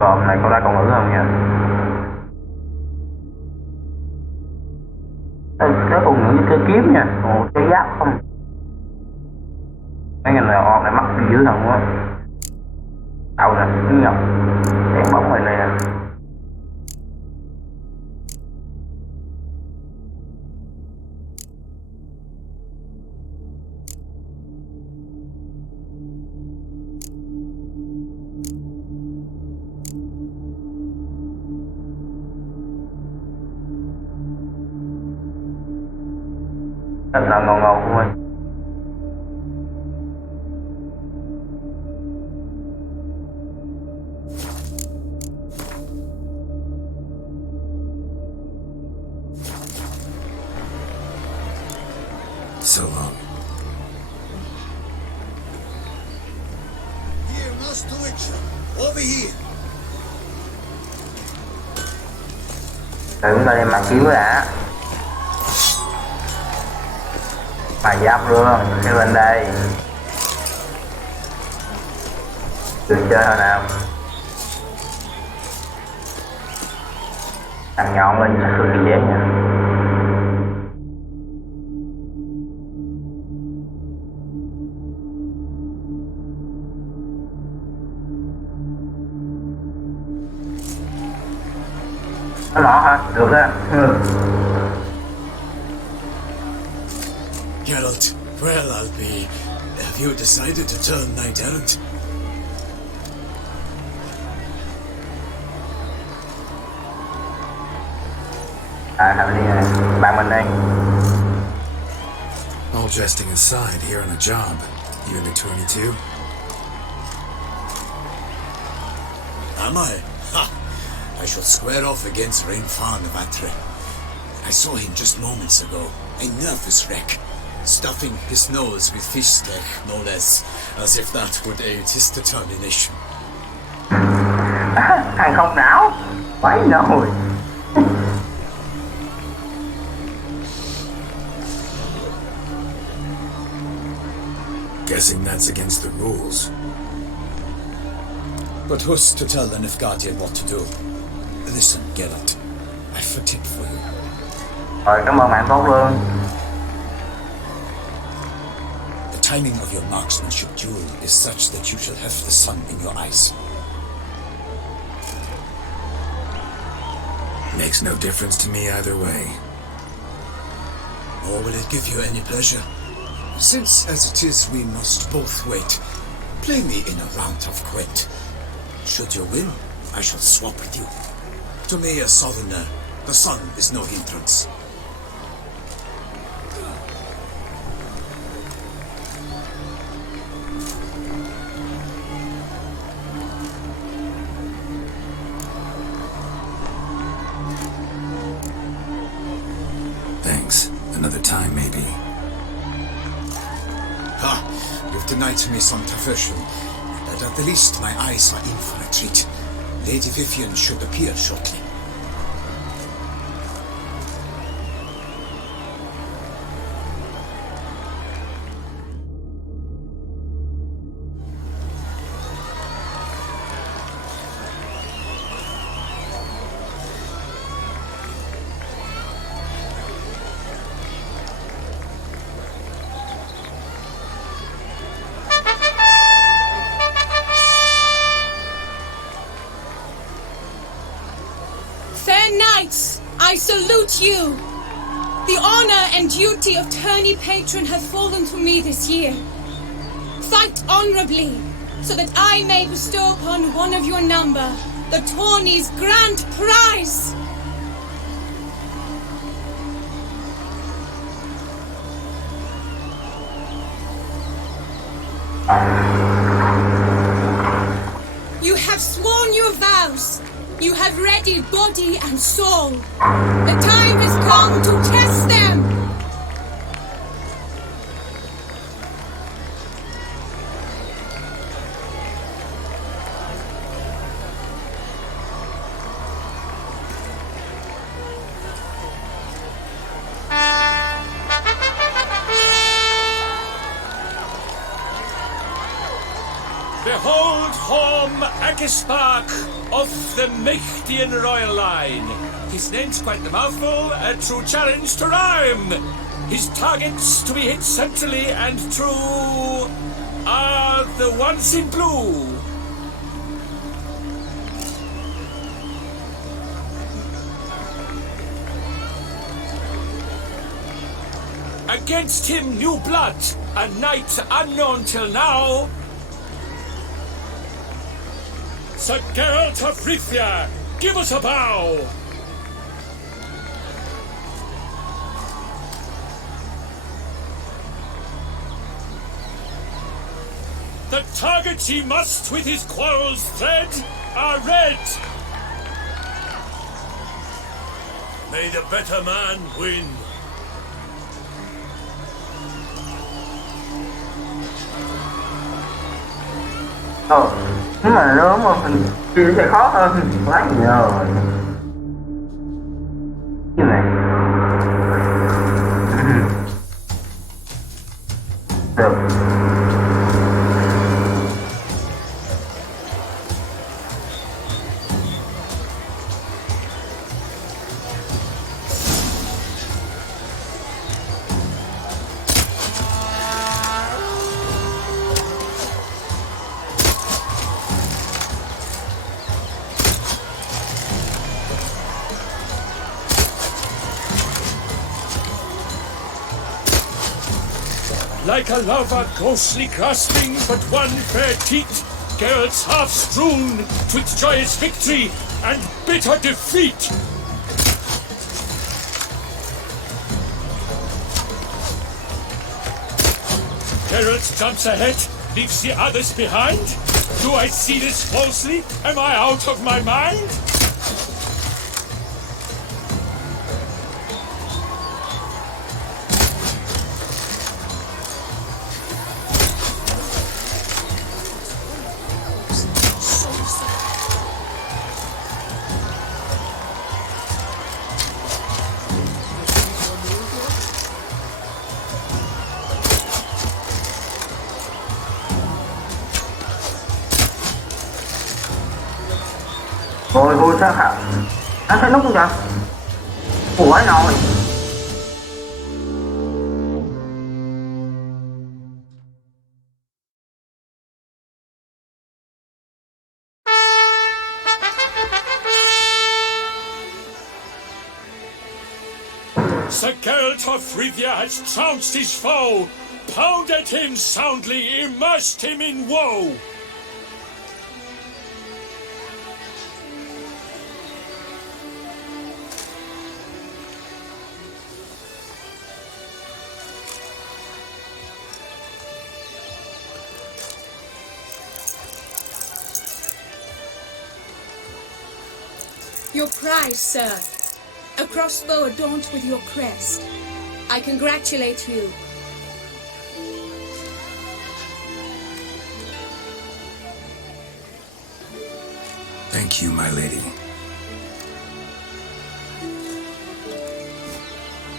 Còn này có ra còn ngữ không nhỉ? Cái con ngữ như cơ kiếm nha, còn một cái giáp không? Mấy ngành này on này mắc đi dữ thần quá. Đầu nè, cái ngọc, đèn bóng ngoài này nè. Thật là ngon ngon không ơi. So long. Here, Master Witcher, over here. Để chúng ta đem mặt kiếm đã. Mà giáp luôn, theo bên đây. Được chơi thôi nào. Thằng nhọn lên chắc cực kỳ dễ nha. Nó nọ hả? Được á. Geralt, well, I'll be. Have you decided to turn knight errant? Thằng đi nè, bạn mình đây. All jesting aside, here on a job. You in the 22? Am I? Ha! I shall square off against Rainfan of Atre. I saw him just moments ago, a nervous wreck, stuffing his nose with fish steak, no less, as if that would aid his determination. Thằng không não, quái nồi. Guessing that's against the rules. But who's to tell the Nilfgaardian what to do? Listen, Geralt, I've a tip for you. Rồi, cảm ơn bạn tốt luôn. The timing of your marksmanship duel is such that you shall have the sun in your eyes. Makes no difference to me either way. Nor will it give you any pleasure. Since, as it is, we must both wait, play me in a round of quet. Should you win, I shall swap with you. To me, a southerner, the sun is no hindrance. Thanks. Another time, maybe. Ha! You've denied me some diversion, but at the least my eyes are in for a treat. Lady Vivian should appear shortly. I salute you. The honor and duty of tourney patron have fallen to me this year. Fight honorably, so that I may bestow upon one of your number the tourney's grand prize. You have sworn your vows. You have readied body and soul. The time has come to test them. Behold home Agispark of the Mächtigen royal line. His name's quite the mouthful, a true challenge to rhyme. His targets to be hit centrally and true are the ones in blue. Against him new blood, a knight unknown till now. Sir Geralt of Rivia, give us a bow! The targets he must with his quarrels thread are red. May the better man win. Nhưng mà nếu mà mình thì sẽ khó hơn quá nhiều rồi. Như này. Được. Like a lover ghostly grasping but one fair teat, Geralt's half strewn 'twixt joyous victory and bitter defeat. Geralt jumps ahead, leaves the others behind. Do I see this falsely? Am I out of my mind? Rồi vui sao hả? Anh thấy nút không vậy? Ủa nồi. Sir Geralt of Rivia has trounced his foe, pounded him soundly, immersed him in woe. Your prize, sir. A crossbow adorned with your crest. I congratulate you. Thank you, my lady.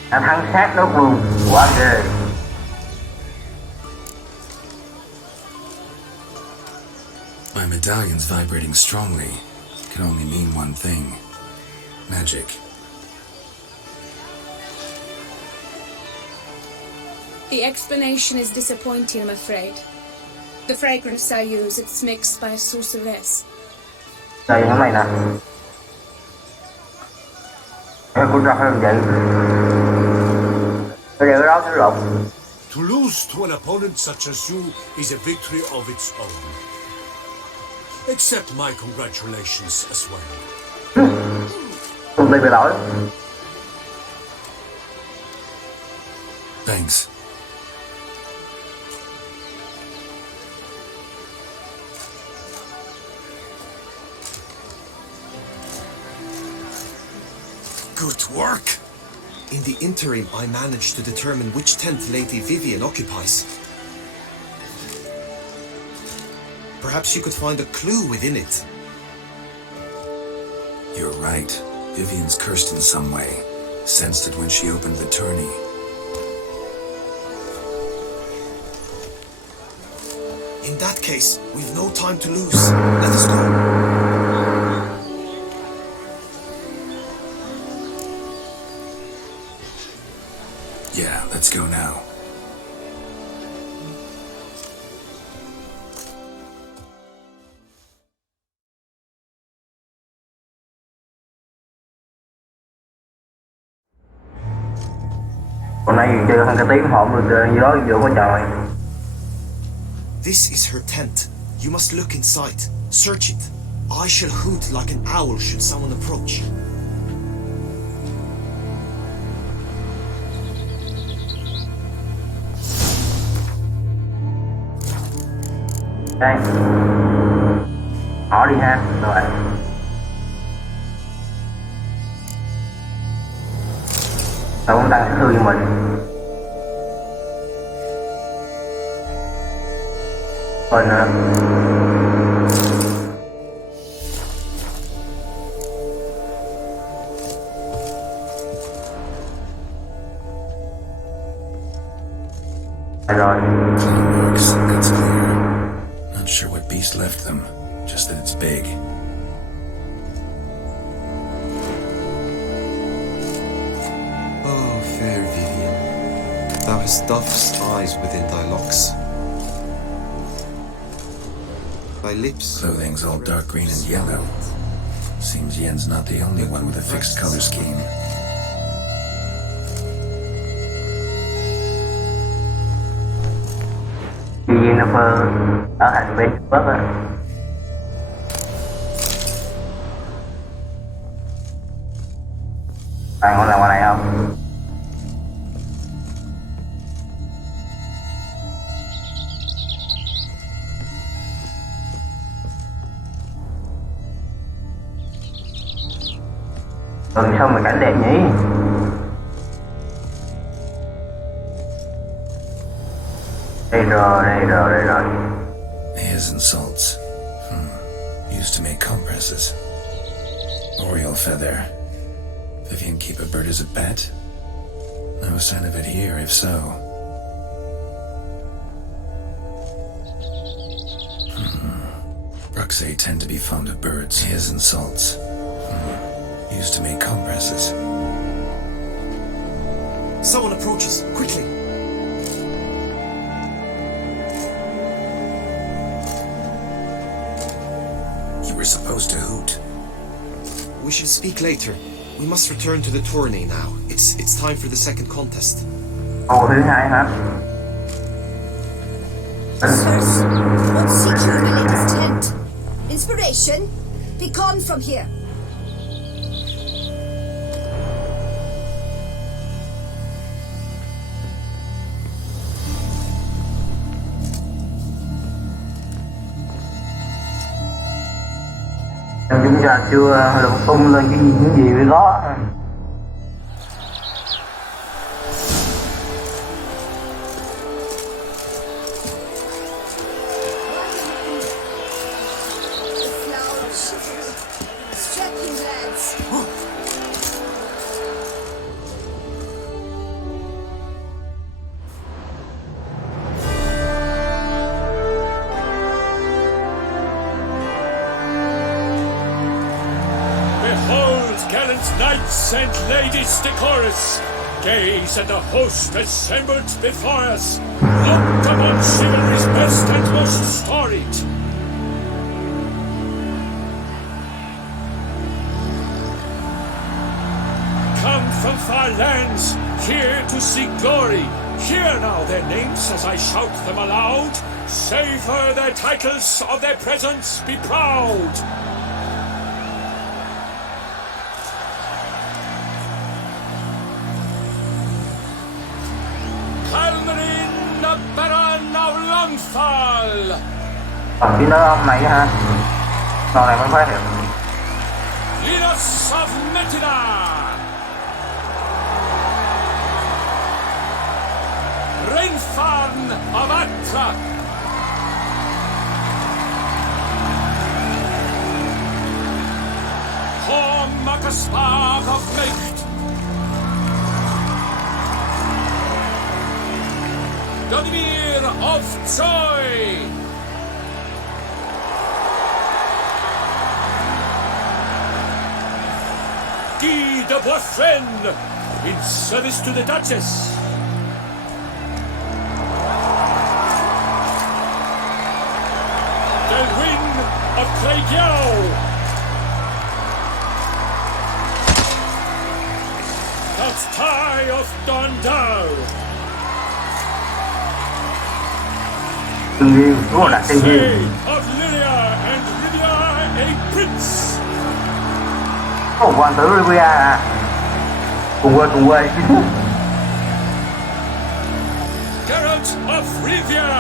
Đã thắng sát đối phương, quá ghê. My medallion's vibrating strongly. Can only mean one thing. Magic. The explanation is disappointing, I'm afraid. The fragrance I use, it's mixed by a sorceress. Đây, cái này nè. Cái của ra hơn vậy. Bây giờ cái đó cái rộng. To lose to an opponent such as you is a victory of its own. Accept my congratulations as well. Công ty bị lỗi. Thanks. Good work! In the interim, I managed to determine which tent Lady Vivian occupies. Perhaps you could find a clue within it. You're right. Vivian's cursed in some way. Sensed it when she opened the tourney. In that case, we've no time to lose. Let us go. Yeah, let's go now. Hôm nay chơi hơn cái tiếng hộp được gì đó vừa có trời. This is her tent. You must look inside. Search it. I shall hoot like an owl should someone approach. Đây. Hỏi đi ha. Rồi. Tao cũng đang thư cho mình. Rồi nữa. Rồi. Marks, that's clear. Not sure what beast left them, just that it's big. Oh, fair Vivian, thou hast dove's eyes within thy locks. Thy lips... Clothing's all dark green and yellow. Seems Yen's not the only one with a fixed color scheme. Jennifer ở hành bên Bắc á. Bạn có làm ngoài này không? Sao mà cảnh đẹp nhỉ? Đây rồi. His and salts. Used to make compresses. Oriole feather. Vivian keep a bird as a pet? No sign of it here, if so. Bruxay tend to be fond of birds. His and salts. Used to make compresses. Someone approaches, quickly! You were supposed to hoot. We shall speak later. We must return to the tourney now. It's time for the second contest. Ồ, thứ hai hả? Sirs, what seek you in my latest tent? Inspiration? Be gone from here. Chúng ta chưa lục tung lên những gì với đó. Knights and ladies decorous, gaze at the host assembled before us, looked upon chivalry's best and most storied. Come far lands, here to seek glory. Hear now their names as I shout them aloud. Savor their titles, of their presence be proud. Calmarin, the Baron of Longfall. Chỉ nói ông này hả? Sau này mới phát hiện. Leaders of Metina. Rainfarn of Atra. Hormakaspark of Mecht. Donimir of Joy. Guy de Boisfren, in service to the Duchess. Delwyn of Craigyow. Ty of Dondal. Of Lyria and Lydia a prince. Hoàng tử Rivia à? Cùng quê. Geralt of Rivia.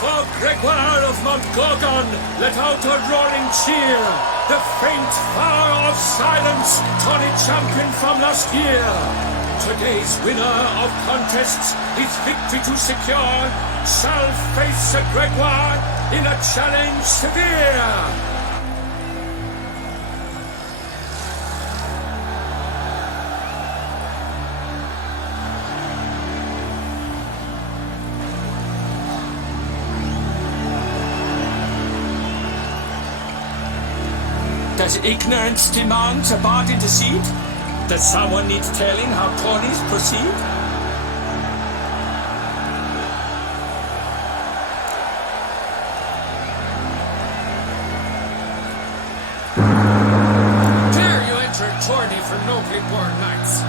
For Gregoire of Montgorgon, let out a roaring cheer. The faint fire of silence, Tawny champion from last year. Today's winner of contests, his victory to secure, shall face a Gregoire in a challenge severe. Does ignorance demand a bard intercede? Does someone need telling how ponies proceed? Dare you enter a tourney for nobly born knights?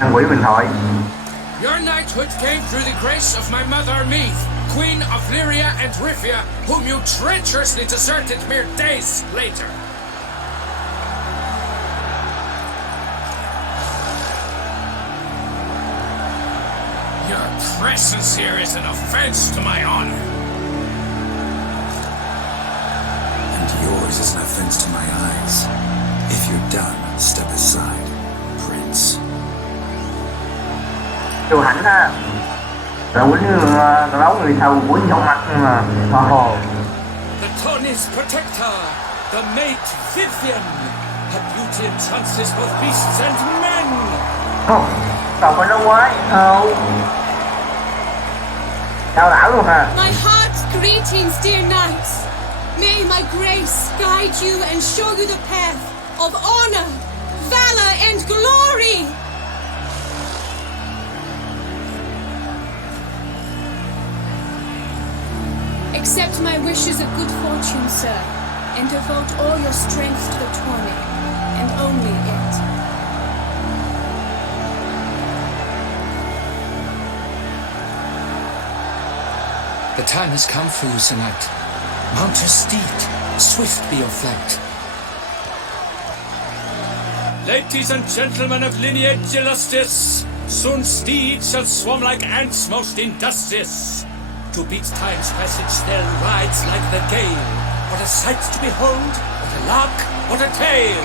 Thằng quỷ bình thoại. Your knighthood came through the grace of my mother Meath, Queen of Lyria and Rivia, whom you treacherously deserted mere days later. Your presence here is an offense to my honor. And yours is an offense to my eyes. If you're done, step aside, Prince. Kiều Hãnh ha. Đấu người thầu quýnh trong mặt mà hồ. The Tony's protector, the mate Vivian, her beauty enhances both beasts and men. Cậu phải nó quái không? Cao đảo luôn hả? My heart's greetings, dear knights. May my grace guide you and show you the path of honor, valor, and glory. Accept my wishes of good fortune, sir, and devote all your strength to the tourney, and only it. The time has come for you, Sir Knight. Mount your steed, swift be your flight. Ladies and gentlemen of lineage illustrious, soon steeds shall swarm like ants most industrious. To beat time's passage they'll ride like the gale. What a sight to behold, what a lark, what a tale!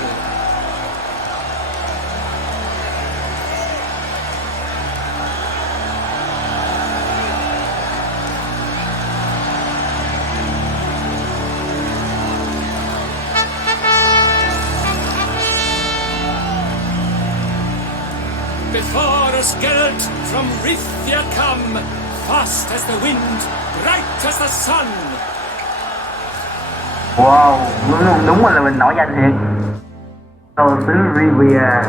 Before us Geralt from Rithia come, fast as the wind, bright as the sun. Wow, đúng là mình nổi danh thiệt. Đầu xứ Rivia.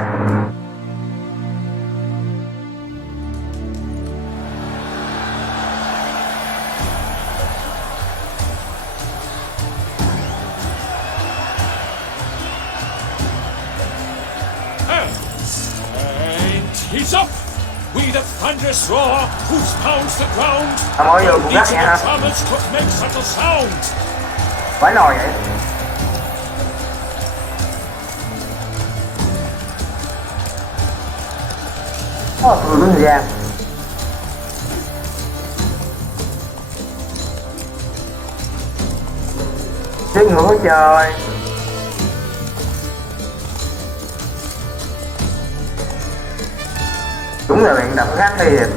He's up! We the thunderous roar, whose pounds the ground. Mới vô cũng gắt Beating nha the ha. trumpets could make subtle sound. Quái nồi vậy. Tôi đúng thời gian. Chứ ngủ trời. Đúng là bạn đập khác đi rồi.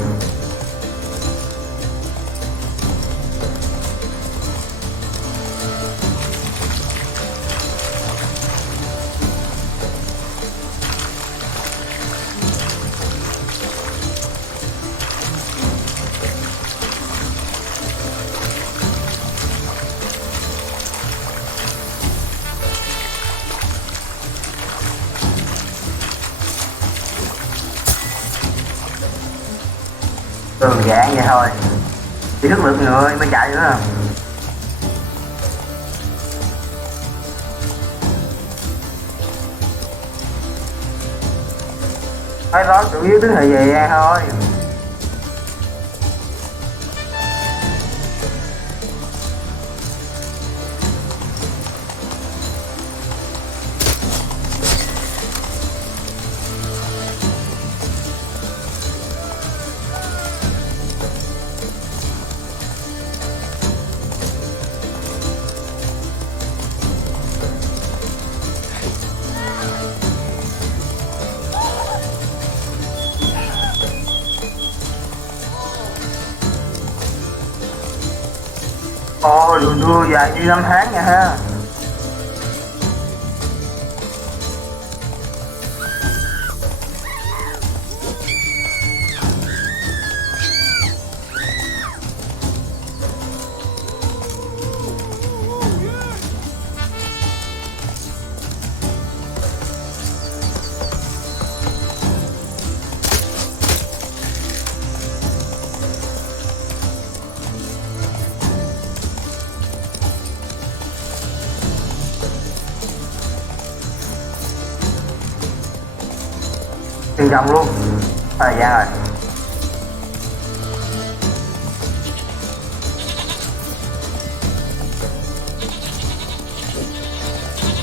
Đơn giản vậy thôi. Chỉ thức được người mới chạy nữa. Cái đó chủ yếu tính thời gian thôi. Ồ, đường đua dài như 5 tháng nha ha. Bên trong luôn. Thời gian rồi.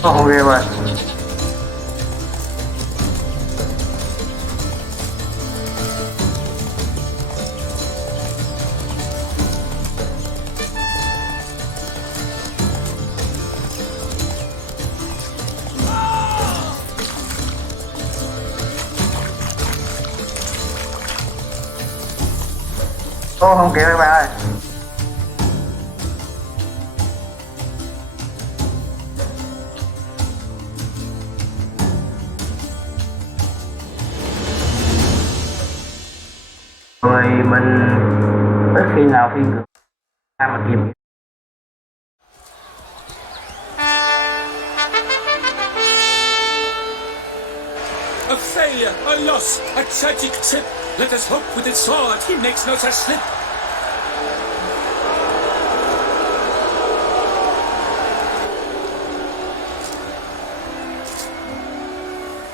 Không ghê rồi. Ô, không kịp các bạn ơi. Rồi mình ít khi nào phi được mà kịp. A failure, a loss, a tragic trip. Let us hope with his sword he makes no such slip.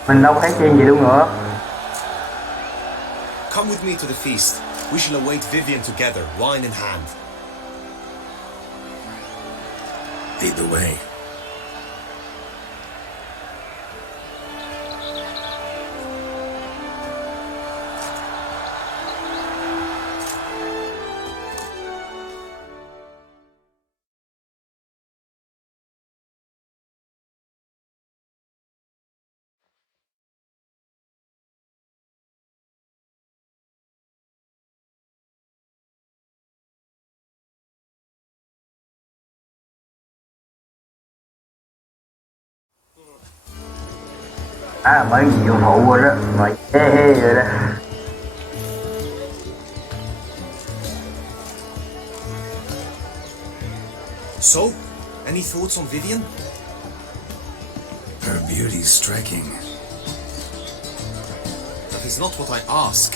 Mình đâu có thấy chuyện gì đâu nữa. Come with me to the feast. We shall await Vivian together, wine in hand. Lead the way. Mấy nhiệm vụ rồi đó, mà rồi đó. So, any thoughts on Vivian? Her beauty's striking. That is not what I ask.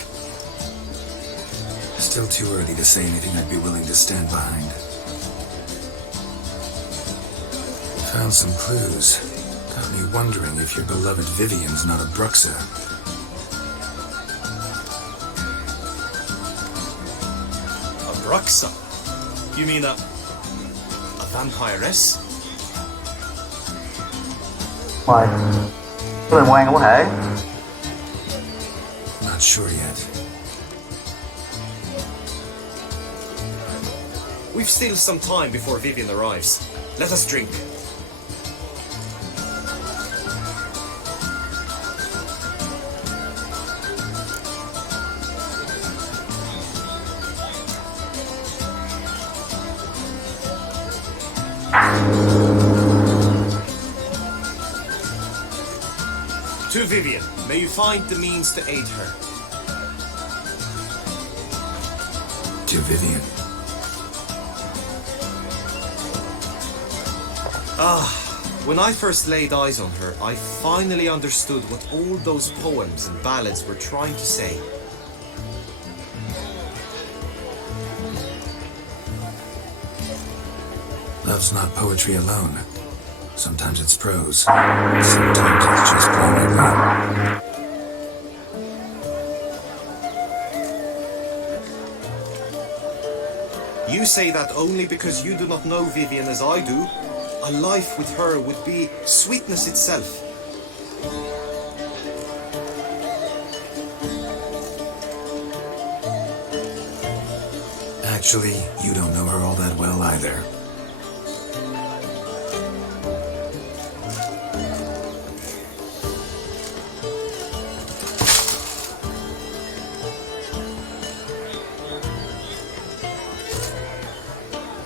Still too early to say anything I'd be willing to stand behind. Found some clues. Got me wondering if your beloved Vivian's not a Bruxa. Bruxa? You mean a vampiress? Rồi, cái lời ngoan có thể. Not sure yet. We've still some time before Vivian arrives. Let us drink. To Vivian, may you find the means to aid her. To Vivian. When I first laid eyes on her, I finally understood what all those poems and ballads were trying to say. Love's not poetry alone. Sometimes it's prose. Sometimes it's just plain love. You say that only because you do not know Vivian as I do. A life with her would be sweetness itself. Actually, you don't know her all that well either.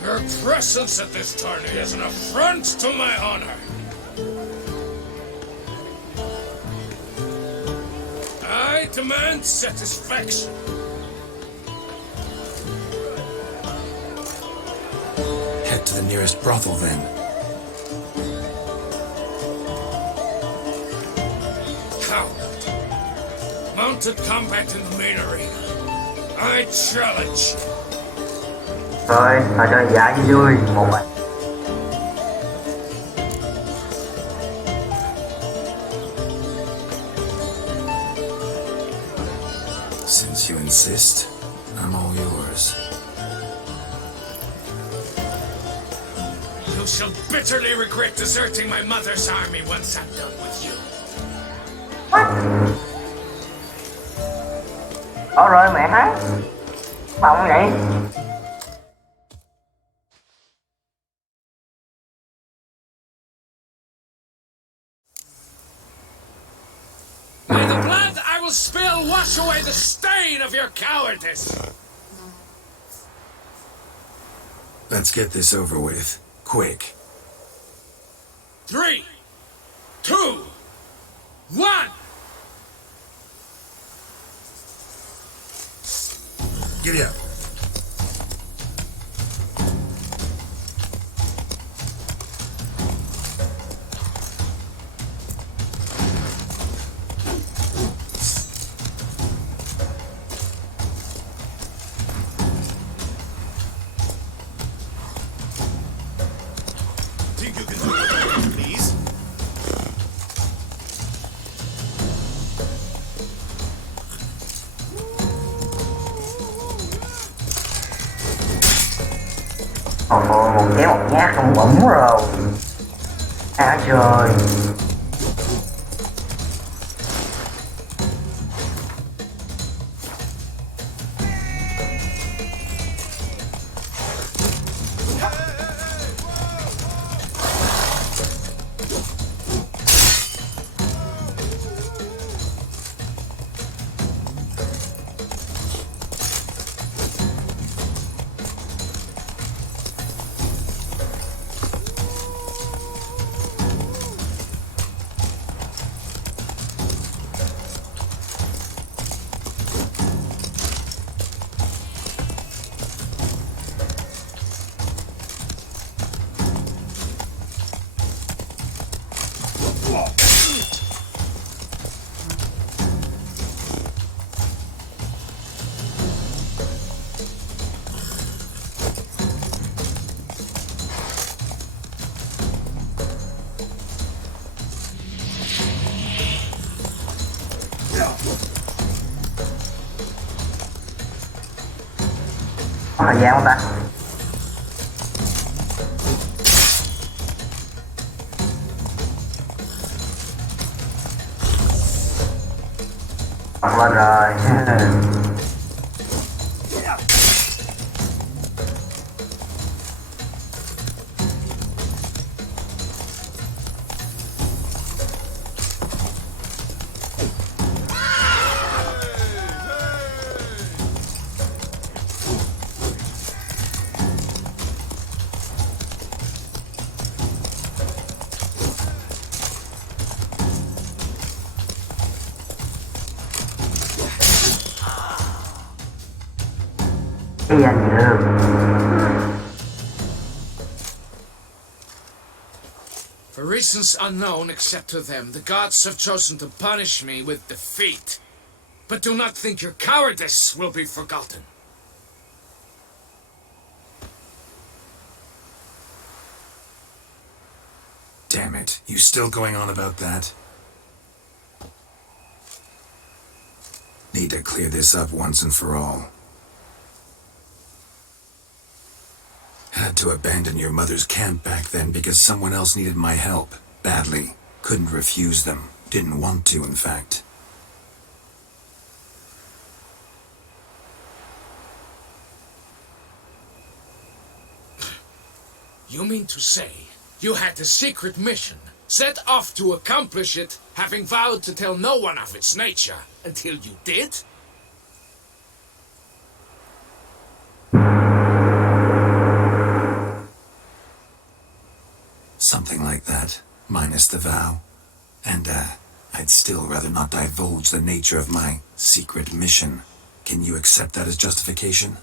Your presence at this tourney is an affront to my honor. I demand satisfaction. Head to the nearest brothel then. Coward. Mounted combat in the main arena. I challenge. Rồi, thôi cho dạ cho vui. Một bạn. Since you insist, I'm all yours. You shall bitterly regret deserting my mother's army once I'm done with you. Rồi mẹ hát. Bọng vậy. May the blood I will spill wash away the stain of your cowardice. Let's get this over with. Quick. 3, 2, 1. Giddy up. Think you can do it, please? Một kéo một nhát không bẩn rồi. À trời. thời gian không ta? Bật lên rồi. Cái gì được? For reasons unknown except to them, the gods have chosen to punish me with defeat. But do not think your cowardice will be forgotten. Damn it, you still going on about that? Need to clear this up once and for all. Had to abandon your mother's camp back then because someone else needed my help, badly. Couldn't refuse them. Didn't want to, in fact. You mean to say you had a secret mission, set off to accomplish it, having vowed to tell no one of its nature, until you did? Something like that, minus the vow. And, I'd still rather not divulge the nature of my secret mission. Can you accept that as justification?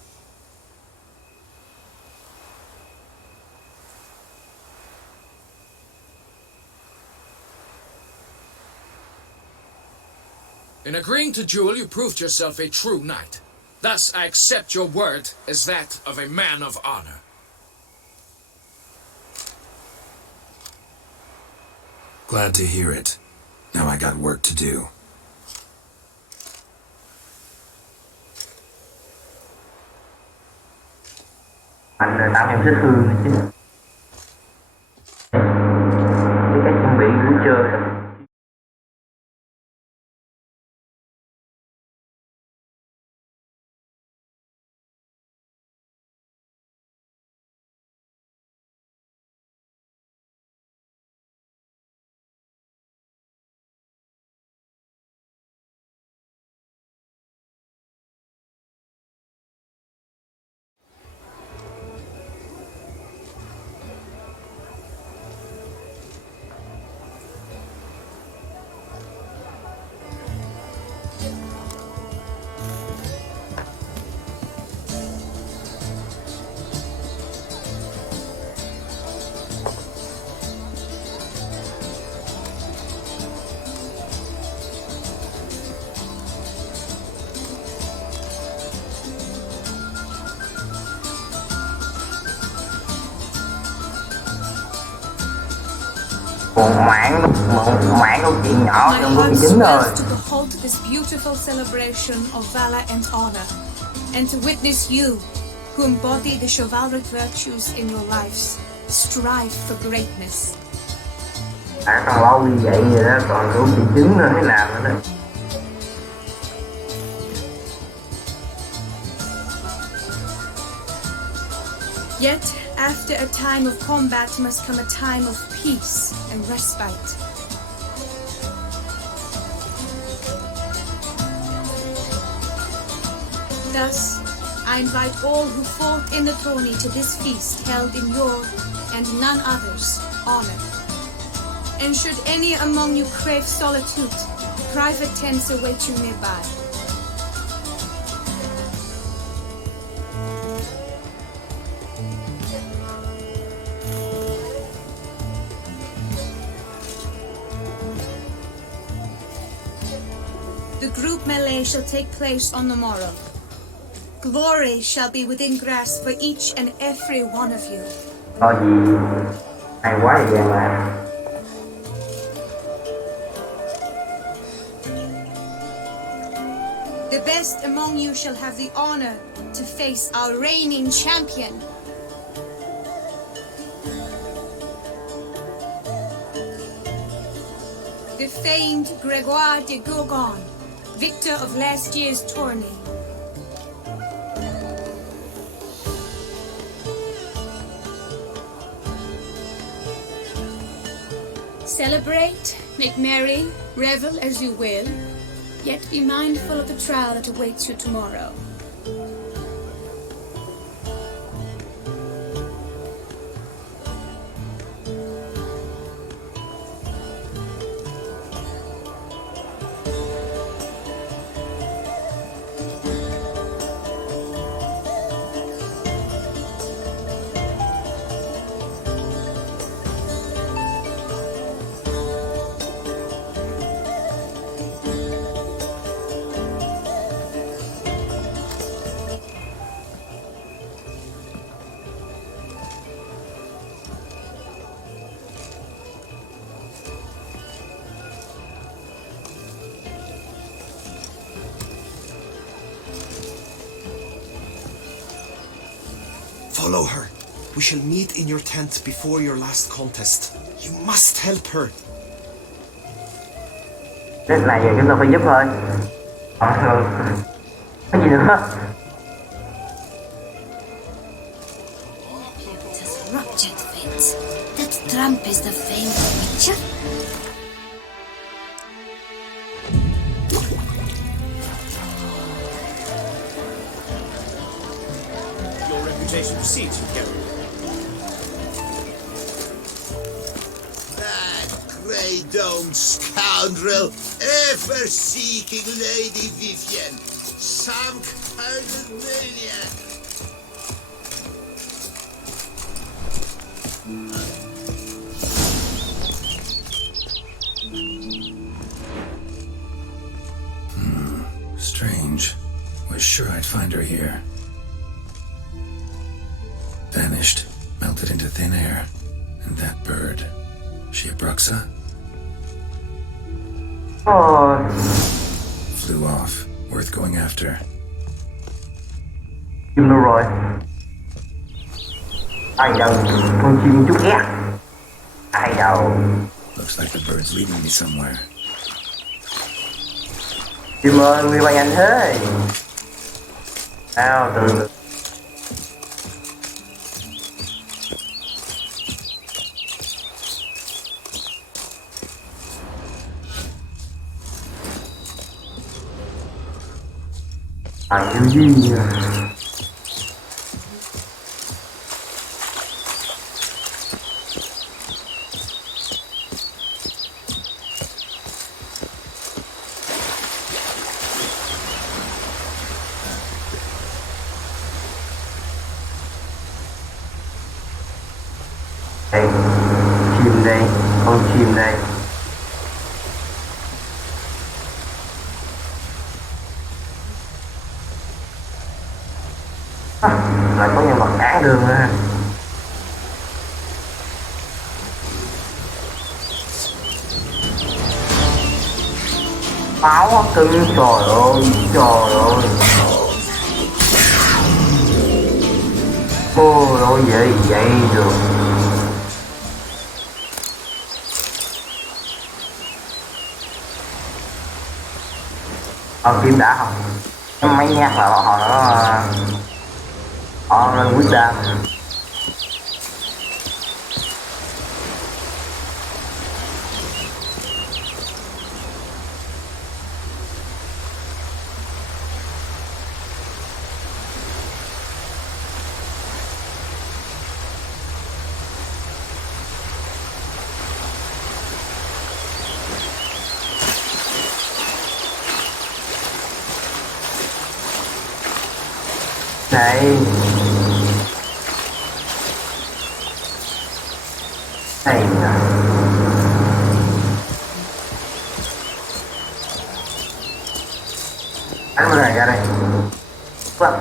In agreeing to duel, you proved yourself a true knight. Thus, I accept your word as that of a man of honor. Glad to hear it. Now I got work to do. Anh là tặng em vết thương chứ. Cái cách chuẩn bị buổi chơi. Một mảng câu chuyện nhỏ trong câu chuyện chính rồi. To behold this beautiful celebration of valor and honor, and to witness you, who embody the chivalric virtues in your lives, strive for greatness. Còn lâu như vậy rồi đó, còn câu chuyện chính nữa thế nào nữa đó. Yet, after a time of combat must come a time of peace and respite. Thus, I invite all who fought in the tourney to this feast held in your, and none other's, honor. And should any among you crave solitude, private tents await you nearby. The group melee shall take place on the morrow. Glory shall be within grasp for each and every one of you. Có gì hay quá vậy mà. The best among you shall have the honor to face our reigning champion. The famed Gregoire de Gourgon, victor of last year's tourney. Celebrate, make merry, revel as you will, yet be mindful of the trial that awaits you tomorrow. Follow her. We shall meet in your tent before your last contest. You must help her. Cái này giờ chúng ta phải giúp thôi. Cái gì nữa? Just ruptured fate. That trump is the famed witcher. Your reputation precedes you, Geralt. That grey-domed scoundrel, ever seeking Lady Vivienne, some kind of maniac. Strange. Was sure I'd find her here. Vanished, melted into thin air. And that bird, she a Bruxa? Oh. Flew off. Worth going after. Chim đâu rồi? Ai đâu? Con chim chút ghét. Ai đâu? Looks like the bird's leading me somewhere. Chim ơi, người bay nhanh thế. Nào, từ cái gì nhỉ? Đây, chim đây, con chim đây. Lại có nhân vật cản đường nữa. Máu cưng, trời ơi, trời ơi. Ôi ôi vậy vậy được. Kim đã không? Mấy nhát là họ lên quyết đam. Này này anh mới ra đây. Vâng.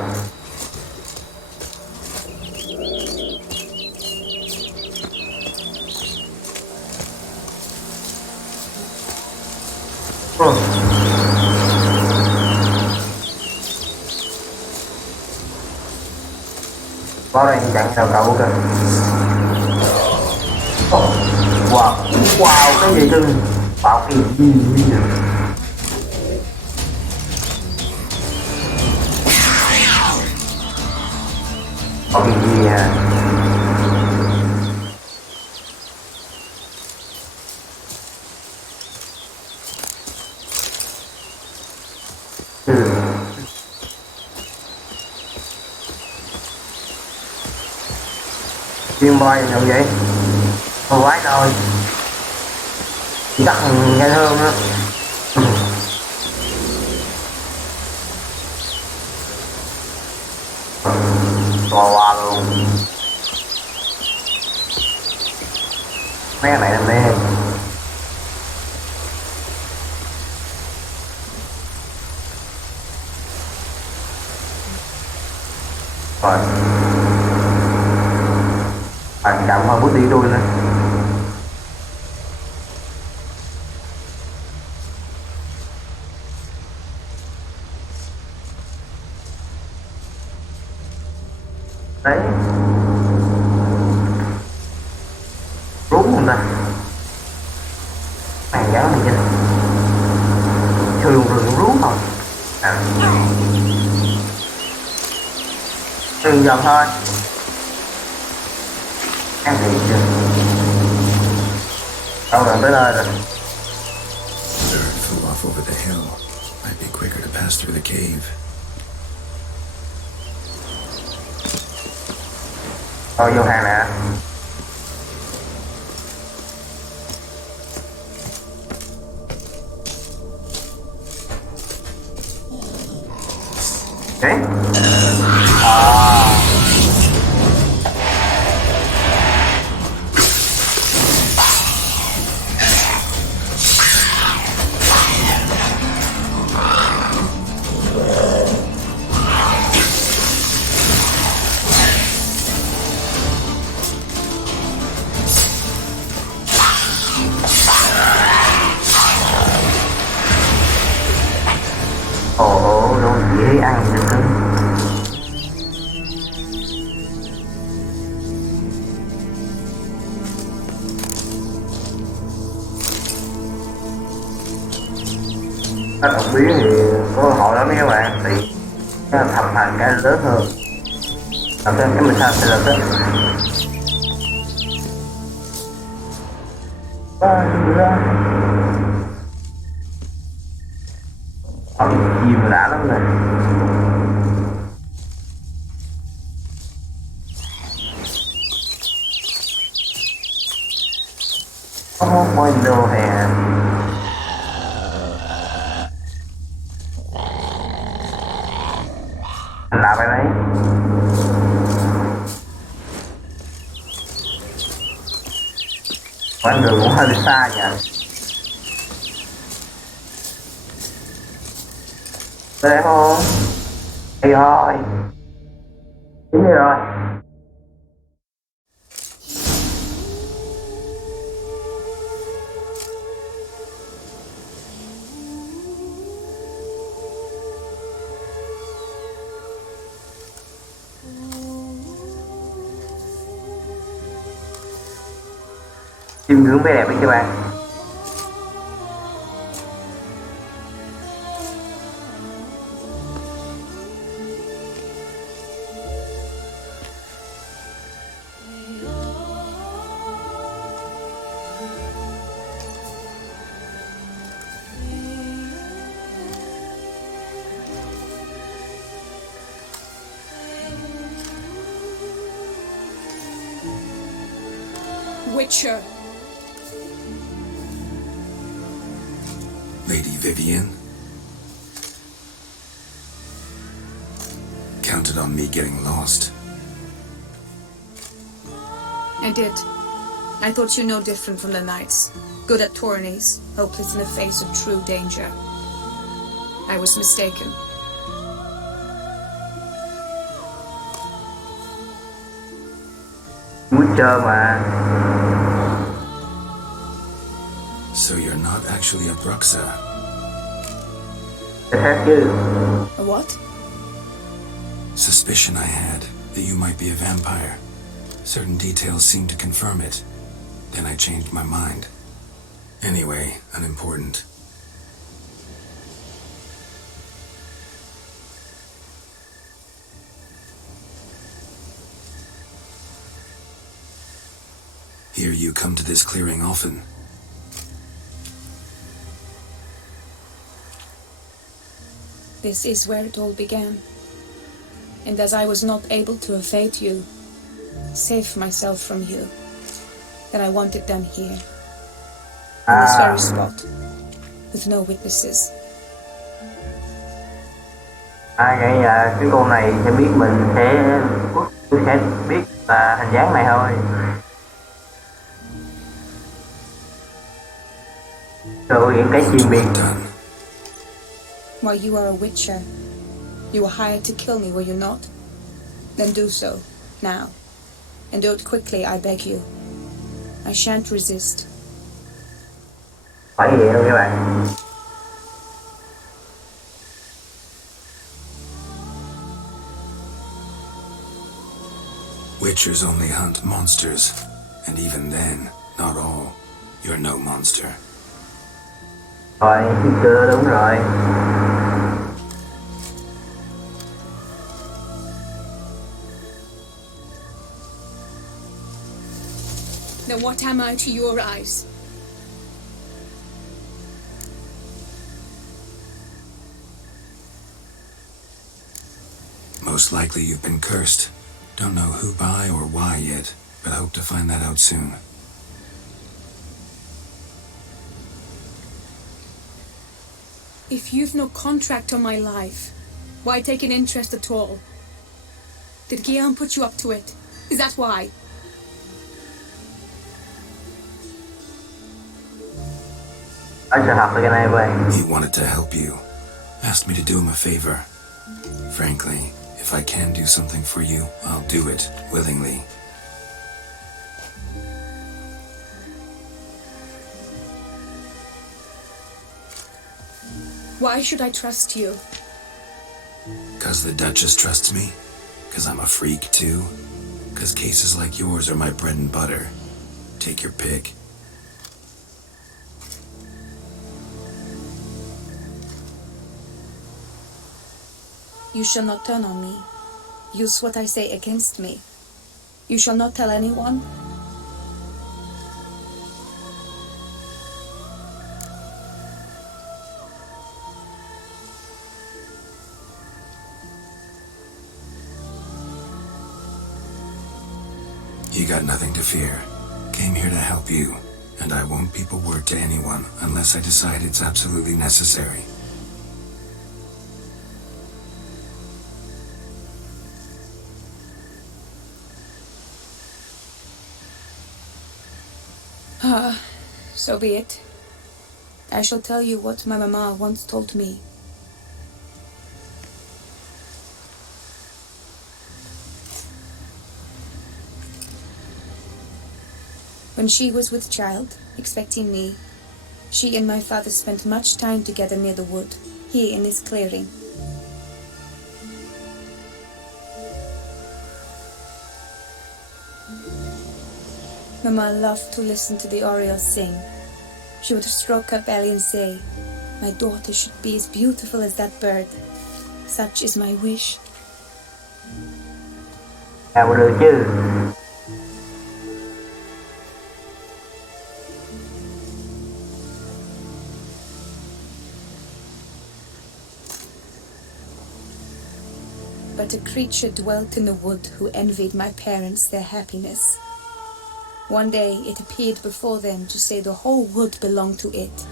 Có đây chặn đầu cậu kìa. Wow, wow, cái gì cưng? Bảo cái gì? Có cái gì à? Chim bay đâu vậy? Con quái thôi. Chắc nghe thơm á. Qua luôn. Mấy cái này làm đi. Rồi. Bạn chậm hơn bước đi đuôi lên. Đấy. Rú không ta? Mày giáo mình chưa? Thường rú thôi. Đừng dần thôi. Ăn gì chưa? Đâu rồi tới nơi rồi. Bird flew off over the hill. Might be quicker to pass through the cave. Thôi vô hàng nè. Đấy. Ồ, đồ dễ ăn được cưng. Các động biến thì có cơ hội lắm các bạn, thì thầm hành cái lớn hơn. Làm thêm cái mình sao sẽ là tốt. Chim đã lắm rồi. Có window hè. Làm cái đấy. Quãng đường cũng hơi xa nhỉ. Đây không? Đây rồi. Cái gì rồi? Chim ngưỡng vẻ đẹp đấy các bạn. Witcher. Lady Vivienne? Counted on me getting lost. I did. I thought you no different from the knights. Good at tourneys, hopeless in the face of true danger. I was mistaken. Witcher mà. So you're not actually a Bruxa? Thế chứ. A what? Suspicion I had. that you might be a vampire. Certain details seemed to confirm it. Then I changed my mind. Anyway, unimportant. Hear you come to this clearing often. This is where it all began. And as I was not able to evade you, save myself from you, then I want it done here. In this very spot. With no witnesses. Vậy cái cô này sẽ biết mình sẽ biết là hình dáng này thôi. Rồi những cái chi biệt. While you are a witcher, you were hired to kill me, were you not? Then do so, now. And do it quickly, I beg you. I shan't resist. Phải vậy đâu các bạn. Witchers only hunt monsters, and even then, not all. You're no monster. Rồi, chưa đúng rồi. Then what am I to your eyes? Most likely you've been cursed. Don't know who by or why yet, but hope to find that out soon. If you've no contract on my life, why take an interest at all? Did Guillaume put you up to it? Is that why? He wanted to help you. Asked me to do him a favor. Frankly, if I can do something for you, I'll do it willingly. Why should I trust you? 'Cause the Duchess trusts me? 'Cause I'm a freak too? 'Cause cases like yours are my bread and butter? Take your pick. You shall not turn on me. Use what I say against me. You shall not tell anyone. You got nothing to fear. Came here to help you, and I won't peep a word to anyone unless I decide it's absolutely necessary. So be it. I shall tell you what my mama once told me. When she was with child, expecting me, she and my father spent much time together near the wood, here in this clearing. Mama loved to listen to the orioles sing. She would stroke her belly and say, "My daughter should be as beautiful as that bird. Such is my wish." Được chứ. But a creature dwelt in the wood who envied my parents their happiness. One day it appeared before them to say the whole wood belonged to it,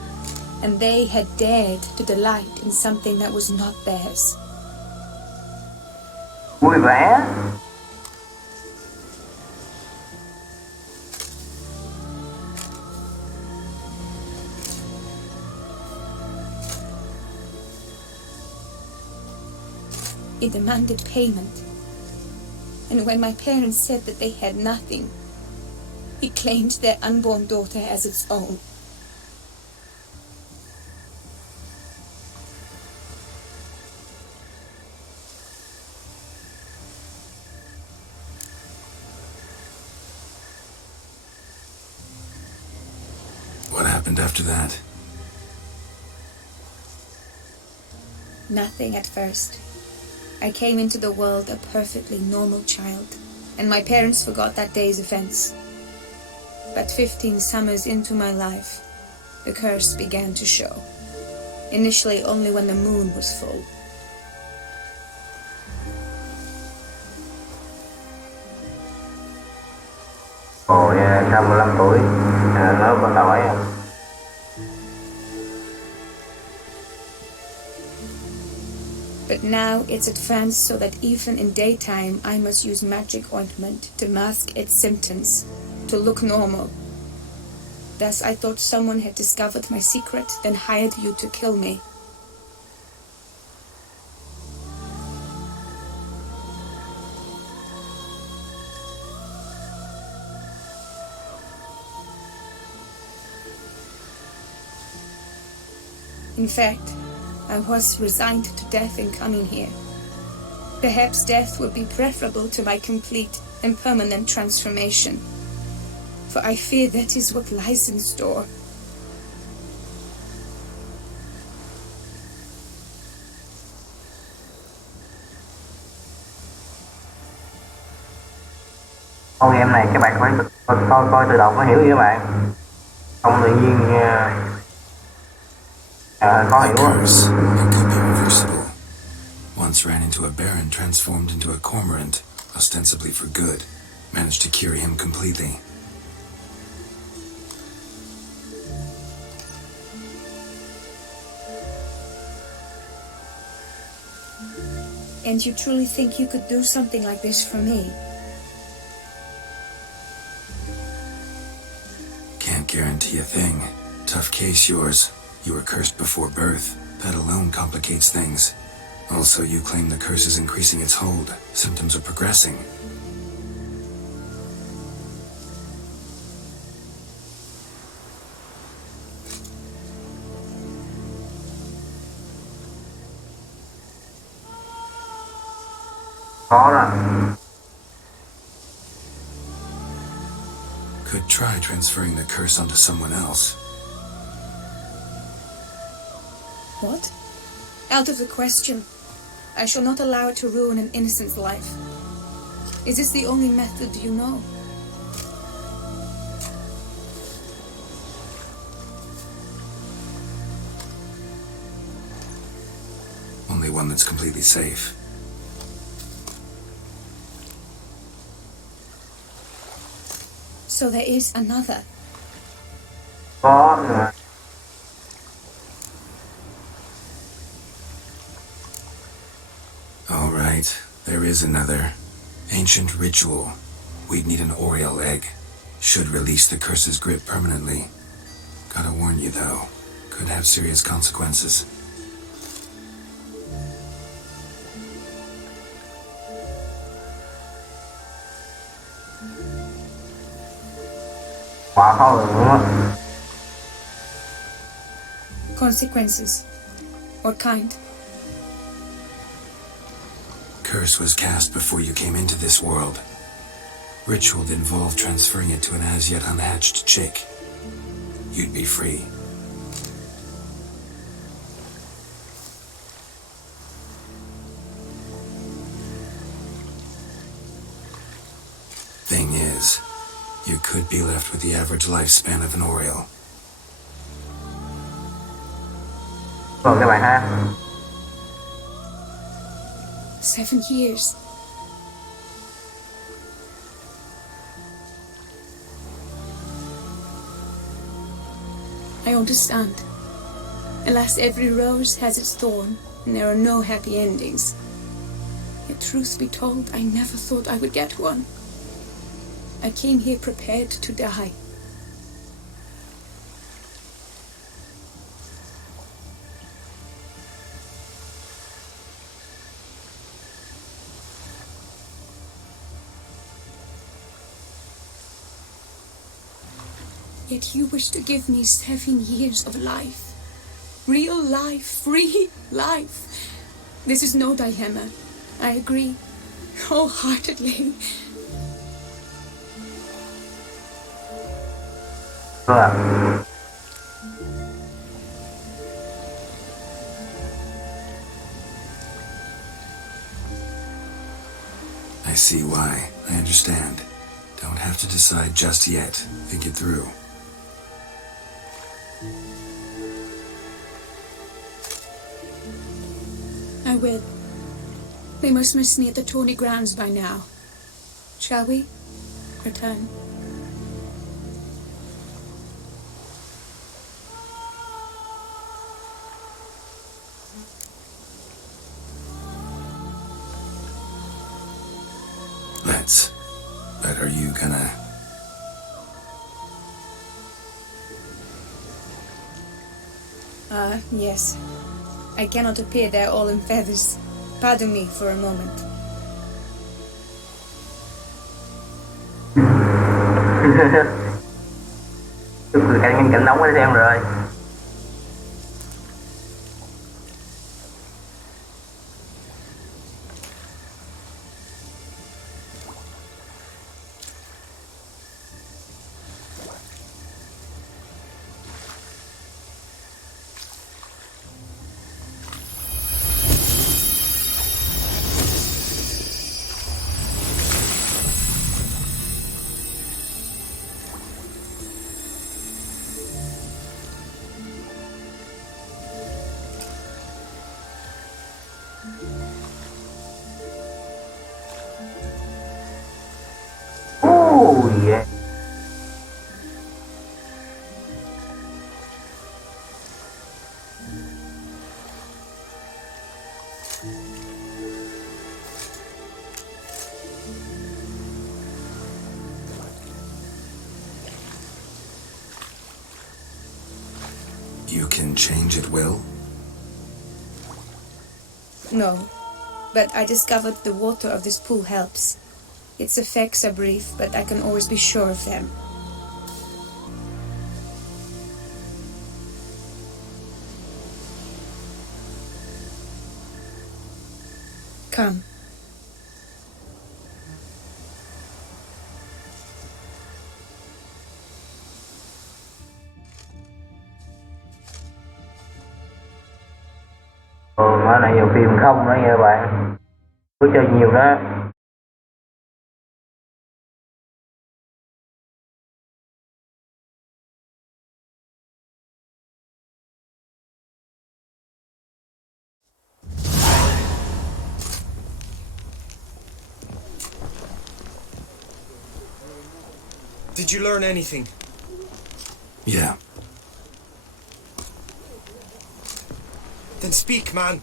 and they had dared to delight in something that was not theirs. Vui vẻ. It demanded payment, and when my parents said that they had nothing, it claimed their unborn daughter as its own. happened after that? Nothing at first. I came into the world a perfectly normal child, and my parents forgot that day's events. But 15 summers into my life, the curse began to show. Initially only when the moon was full. Ồ, sau 15 tuổi, nó bắt đầu ấy. But now it's advanced so that even in daytime I must use magic ointment to mask its symptoms, to look normal. Thus I thought someone had discovered my secret, then hired you to kill me. In fact, I was resigned to death in coming here. Perhaps death would be preferable to my complete and permanent transformation, for I fear that is what lies in store. Con game này các bạn phải coi tự động mới hiểu các bạn. Không tự nhiên khó hiểu. Curse, it could be reversible. Once ran into a baron transformed into a cormorant, ostensibly for good. Managed to cure him completely. And you truly think you could do something like this for me? Can't guarantee a thing. Tough case yours. You were cursed before birth. That alone complicates things. Also, you claim the curse is increasing its hold. Symptoms are progressing. Could try transferring the curse onto someone else. What? Out of the question. I shall not allow it to ruin an innocent's life. Is this the only method you know? Only one that's completely safe. So there is another. All right, there is another. Ancient ritual. We'd need an Oriole egg. Should release the curse's grip permanently. Gotta warn you though, could have serious consequences. Consequences? What kind? Curse was cast before you came into this world. Ritual involved transferring it to an as yet unhatched chick. You'd be free. Thing is, you could be left with the average lifespan of an Oriole. Rồi các bạn ha. 7 years. I understand. Alas, every rose has its thorn, and there are no happy endings. Yet truth be told, I never thought I would get one. I came here prepared to die. Yet you wish to give me 7 years of life. Real life, free life. This is no dilemma. I agree wholeheartedly. I see why. I understand. Don't have to decide just yet. Think it through. I will. They must miss me at the tourney grounds by now. Shall we return? Let's. But are you gonna... Yes. I cannot appear there all in feathers. Pardon me for a moment. Tôi cười cảnh nóng để xem rồi. Oh yeah. You can change at will? No, but I discovered the water of this pool helps. Its effects are brief, but I can always be sure of them. Come. Ở này nhiều phim không đó nha các bạn. Cứ chơi nhiều đó. Did you learn anything? Yeah. Then speak, man.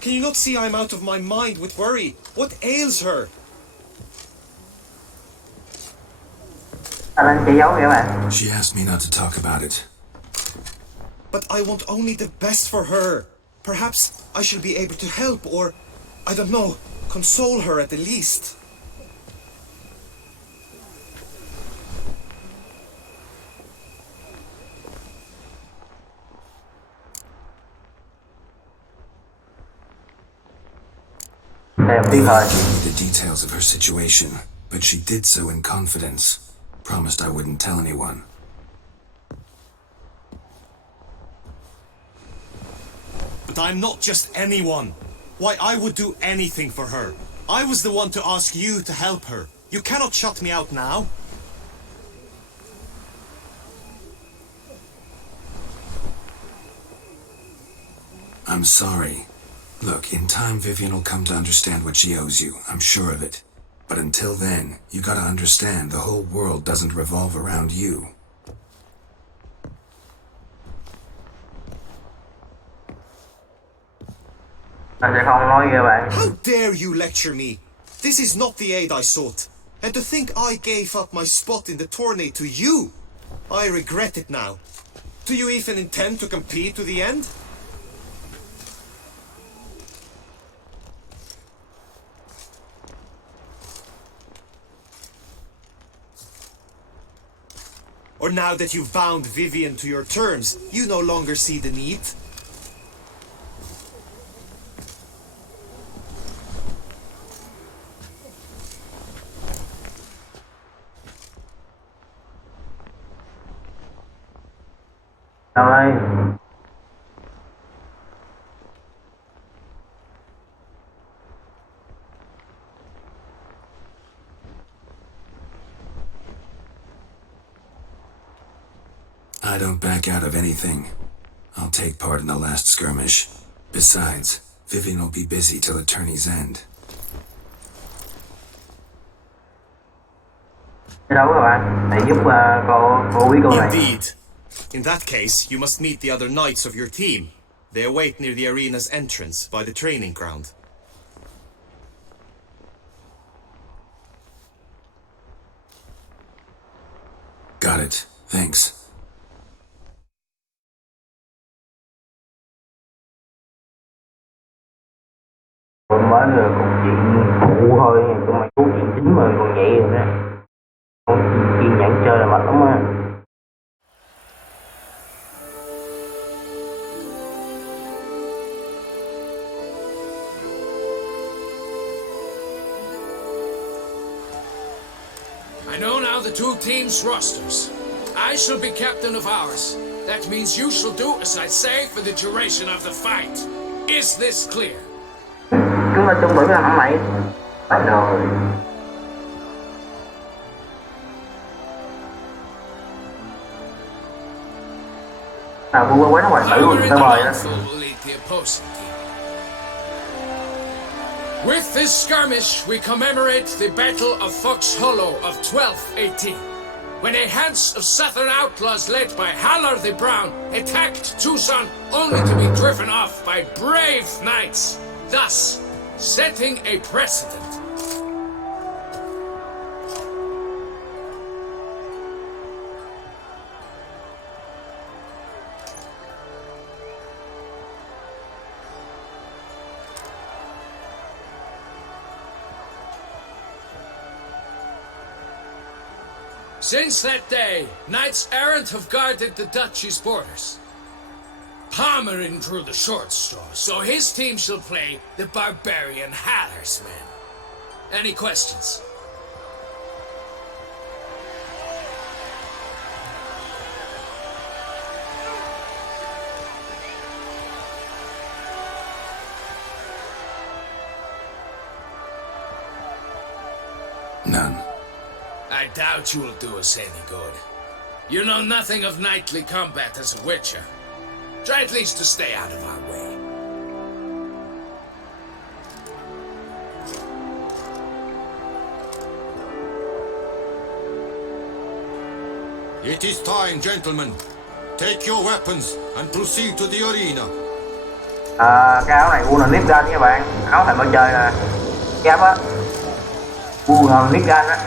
Can you not see I'm out of my mind with worry? What ails her? Anh đang che giấu vậy các bạn. She asked me not to talk about it. But I want only the best for her. Perhaps I shall be able to help or, I don't know, console her at the least. Gave me the details of her situation, but she did so in confidence. Promised I wouldn't tell anyone. But I'm not just anyone. Why, I would do anything for her. I was the one to ask you to help her. You cannot shut me out now. I'm sorry. Look, in time Vivian will come to understand what she owes you. I'm sure of it. But until then, you gotta understand the whole world doesn't revolve around you. How dare you lecture me? This is not the aid I sought. And to think I gave up my spot in the tourney to you. I regret it now. Do you even intend to compete to the end? Or now that you've bound Vivian to your terms, you no longer see the need? Rồi. I don't back out of anything. I'll take part in the last skirmish. Besides, Vivian will be busy till the tourney's end. Đâu các bạn, để giúp cô quý cô này. Indeed. In that case, you must meet the other knights of your team. They await near the arena's entrance by the training ground. Got it. Thanks. Còn mới là còn chuyện phụ thôi, tụi mày cứu chuyện chính mà còn vậy rồi đó. Không kiên nhẫn chơi là mệt lắm á. I know now the two teams' rosters. I shall be captain of ours. That means you shall do as I say for the duration of the fight. Is this clear? Chúng ta chuẩn bị làm hả mày? Bắt đầu. Nào vui quá nó hoài tử rồi, tao mời á. With this skirmish, we commemorate the Battle of Fox Hollow of 1218, when a Hans of Southern outlaws led by Halar the Brown attacked Toussaint only to be driven off by brave knights, thus setting a precedent. Since that day, knights errant have guarded the duchy's borders. Palmerin drew the short straw, so his team shall play the barbarian Haller's men. Any questions? None. I doubt you will do us any good. You know nothing of knightly combat as a witcher. Try at least to stay out of our way. It is time, gentlemen. Take your weapons and proceed to the arena. Cái áo này là nếp gan nha bạn. Áo thành mặt trời nè. Kép á. Là nếp gan á.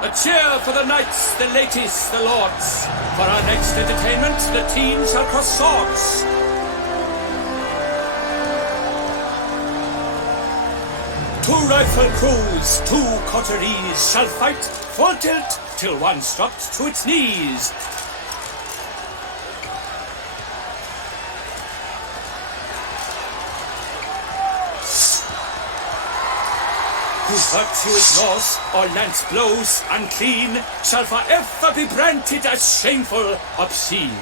A cheer for the knights, the ladies, the lords. For our next entertainment, the team shall cross swords. Two rifle crews, two coteries shall fight full tilt till one drops to its knees. Whose virtue ignores or lance blows unclean shall forever be branded as shameful, obscene.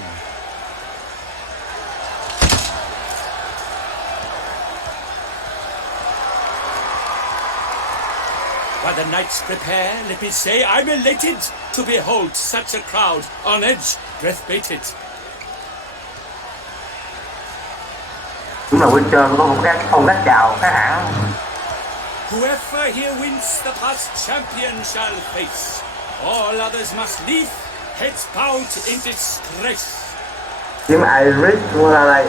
While the knights prepare, let me say I'm elated to behold such a crowd on edge, breath-baited. Đúng là Witcher có một cái phong cách chào khác hẳn. Whoever here wins the past champion shall face. All others must leave, heads bowed in disgrace. Nhưng mà Iris mua ra đây.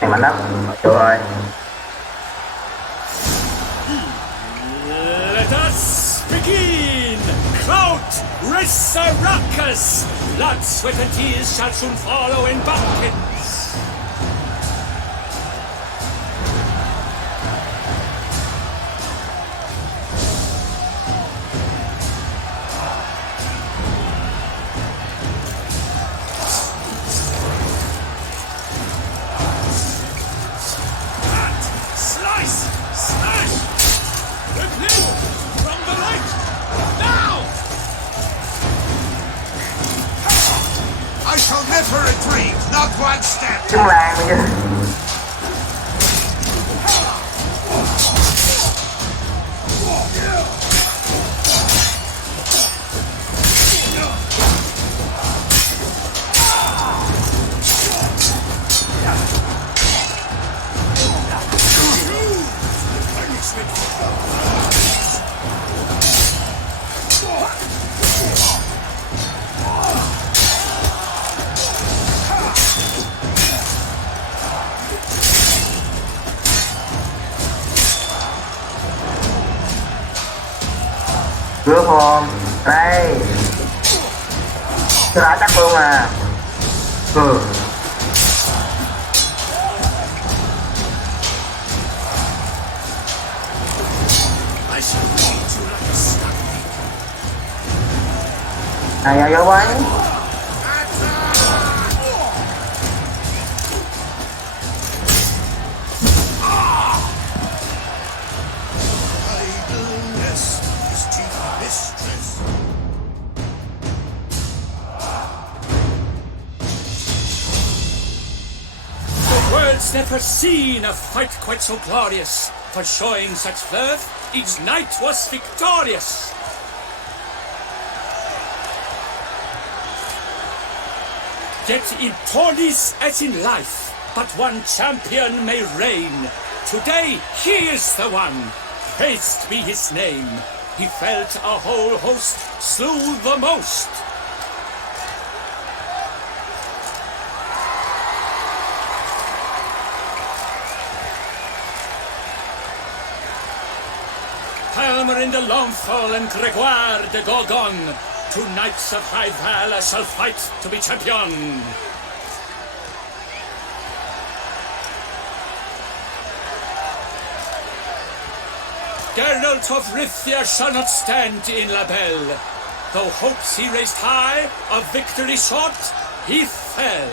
Này mạnh lắm. Được rồi. Let us begin! Crowd, raise a ruckus! Blood, sweat and tears shall soon follow in buckets. Cướp không? Đây. Tôi đã chắc luôn à. Này vô quái. World's never seen a fight quite so glorious. For showing such verve, each knight was victorious. Yet in tourneys as in life, but one champion may reign. Today he is the one, praised be his name. He felt a whole host, slew the most. Palmer in the Longfall and Gregoire de Gorgon, two knights of high valor shall fight to be champion. Geralt of Rivia shall not stand in La Belle. Though hopes he raised high, of victory short, he fell.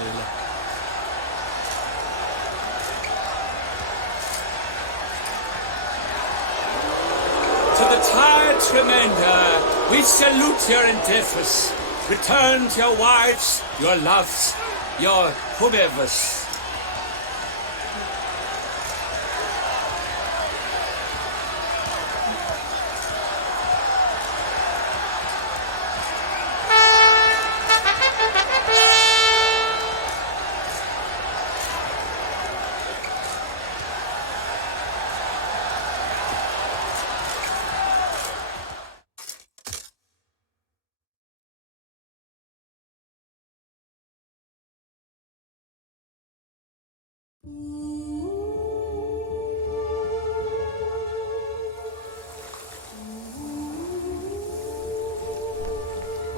To the tired remainder, we salute your endeavors. Return to your wives, your loves, your whomevers.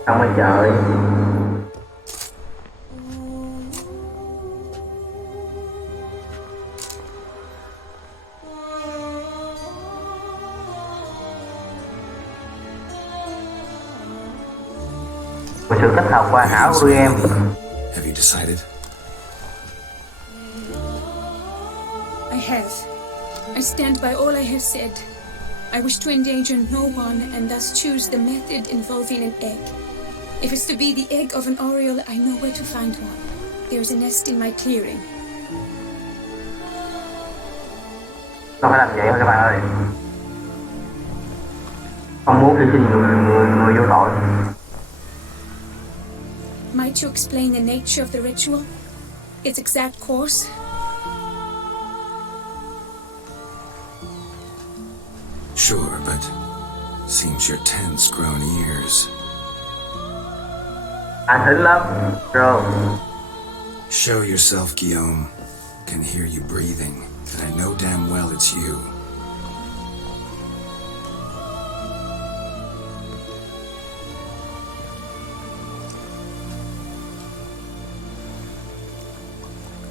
Ông ơi trời. Một sự kết hợp hoàn hảo của em. Have you decided? I have. I stand by all I have said. I wish to endanger no one and thus choose the method involving an egg. If it's to be the egg of an oriole, I know where to find one. There's a nest in my clearing. Không phải làm vậy thôi các bạn ơi. Không muốn hy sinh người vô tội. Might you explain the nature of the ritual? Its exact course? Sure, but seems your tent's grown ears. Anh thính lắm, rồi. Show yourself, Guillaume. Can hear you breathing, and I know damn well it's you.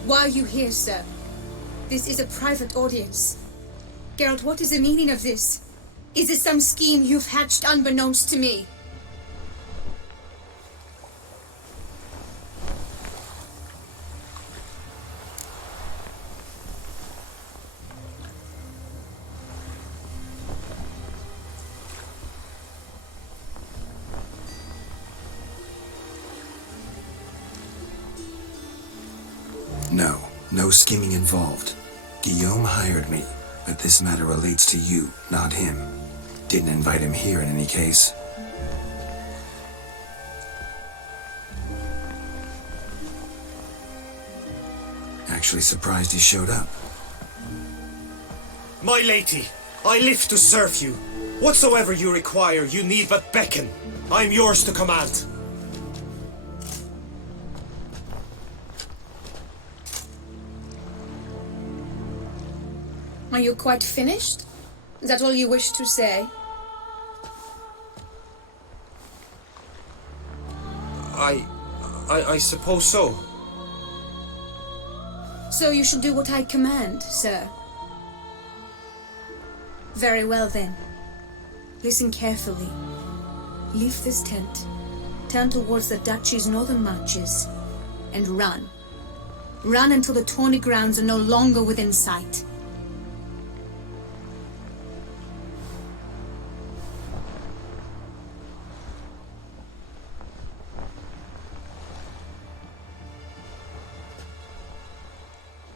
Why are you here, sir? This is a private audience. Geralt, what is the meaning of this? Is this some scheme you've hatched unbeknownst to me? No scheming involved. Guillaume hired me, but this matter relates to you, not him. Didn't invite him here in any case. Actually surprised he showed up. My lady, I live to serve you. Whatsoever you require, you need but beckon. I'm yours to command. Are you quite finished? Is that all you wish to say? I suppose so. So you shall do what I command, sir. Very well then. Listen carefully. Leave this tent, turn towards the duchy's northern marches, and run. Run until the tawny grounds are no longer within sight.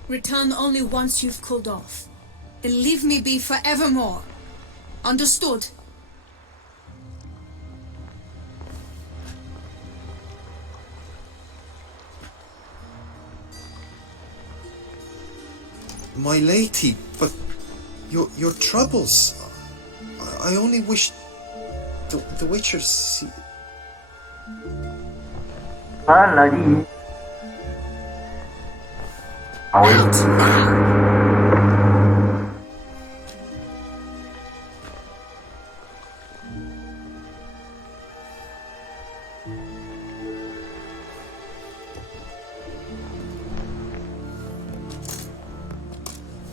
Return only once you've cooled off. Then leave me be forevermore. Understood? My lady, but your troubles. I only wish the Witcher see. Đó là gì?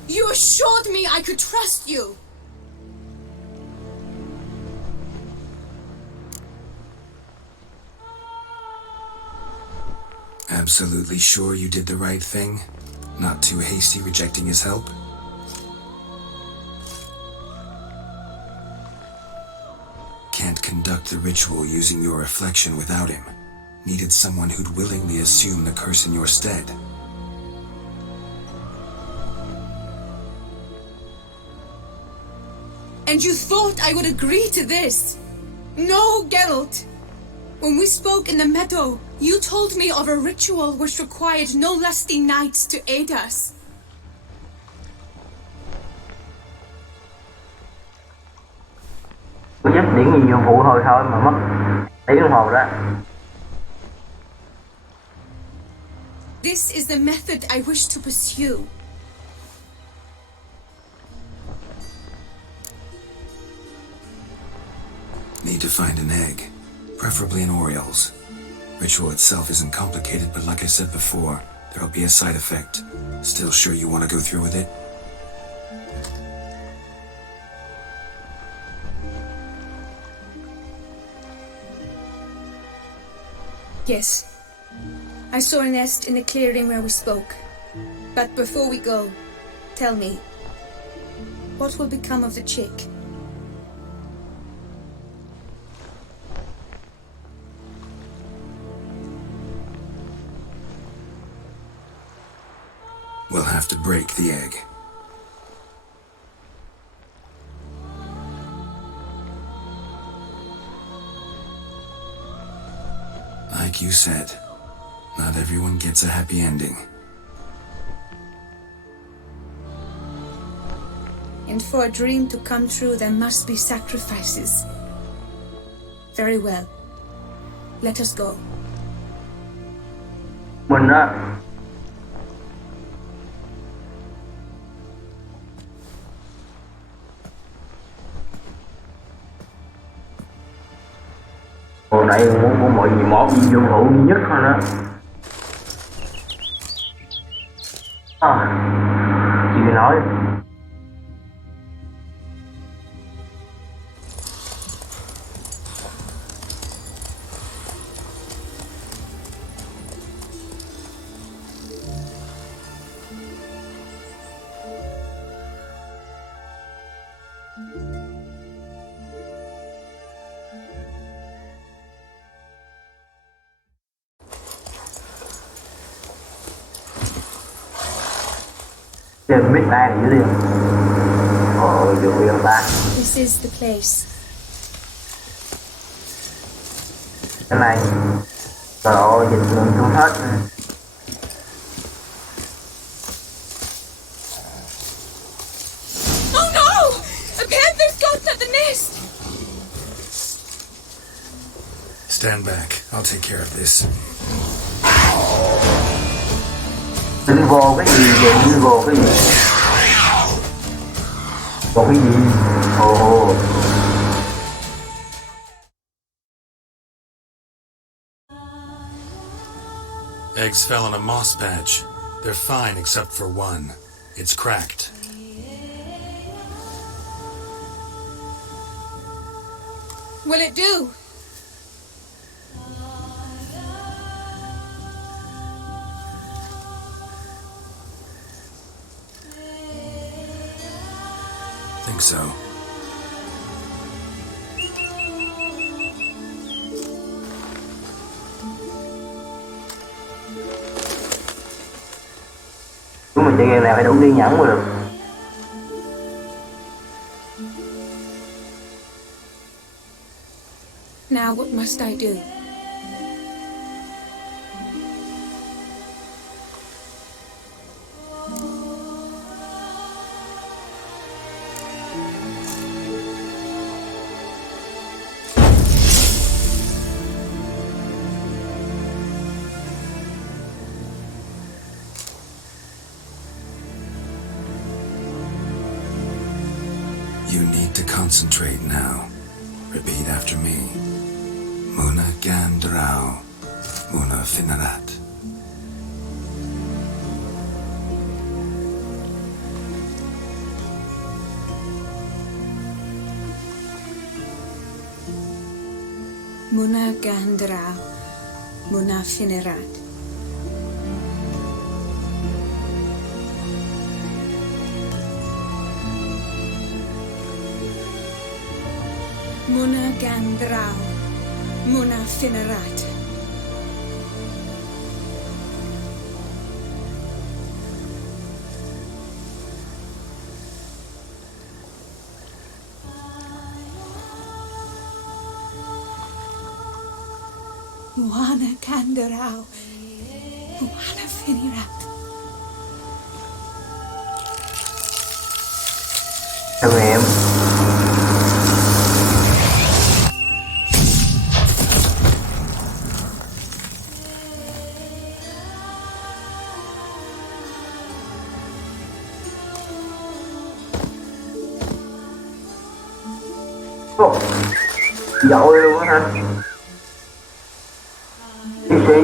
You assured me I could trust you. Absolutely sure you did the right thing? Not too hasty rejecting his help? Can't conduct the ritual using your reflection without him. Needed someone who'd willingly assume the curse in your stead. And you thought I would agree to this? No, Geralt. When we spoke in the meadow, you told me of a ritual which required no lusty knights to aid us. Có giúp điểm nhiệm vụ hồi thôi mà mất tỷ đồng hồ đó. This is the method I wish to pursue. Need to find an egg, preferably an Oriole's. Ritual itself isn't complicated, but like I said before, there'll be a side effect. Still sure you want to go through with it? Yes. I saw a nest in the clearing where we spoke. But before we go, tell me, what will become of the chick? We'll have to break the egg. Like you said, not everyone gets a happy ending. And for a dream to come true, there must be sacrifices. Very well. Let us go. Mình á. Hồi nãy muốn mọi gì mỏ gì vô hữu nhất thôi đó. Chị nói. Biết ai dữ liền. Dữ liền ta. This is the place. Cái này. Trời ơi, dịch mình không hết. Oh no! A panther's got at the nest! Stand back. I'll take care of this. Đừng vô cái gì vậy? Đừng vô cái gì? Vô cái gì? Ồ. Eggs fell on a moss patch. They're fine except for one. It's cracked. Will it do? Think so. Chúng mình chơi game này phải đủ kiên nhẫn mới được. Now what must I do? You need to concentrate now. Repeat after me. Muna gandrau, muna finarat. Muna gandra, muna finerat. Muna gandrau, muna finerat. Muana gandrau, muana finerat. Thử nghiệm. Dội luôn á hả? Đi suy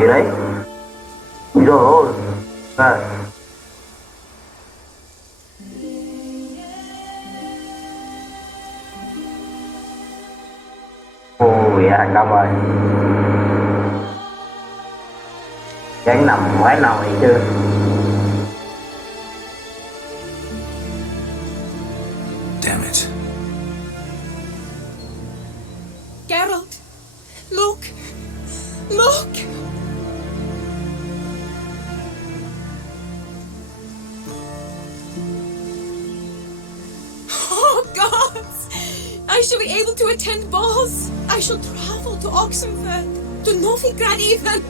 gì đấy? Rồi à. Ôi thành công rồi. Chán nằm quái nào vậy chứ? Damn it. Geralt, look! Look! Oh, gods! I shall be able to attend balls. I shall travel to Oxenford, to Novigrad even.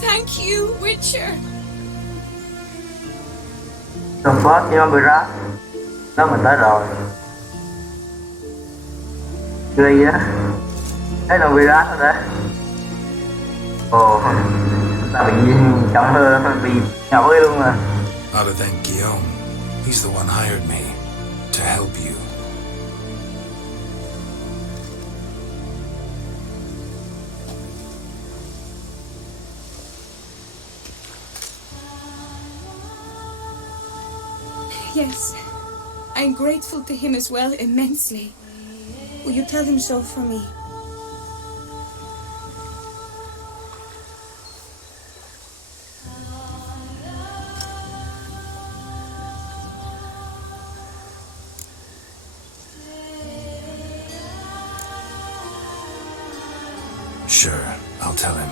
Thank you, Witcher. Trong phát chứ nó bị rác. Đó mình tới rồi. Ghê á. Thấy nó bị rác rồi đấy. Ồ, ta bị chậm hơn, bị nhỏ luôn mà. Ought to thank Guillaume. He's the one hired me to help you. Yes, I'm grateful to him as well, immensely. Will you tell him so for me? Sure, I'll tell him.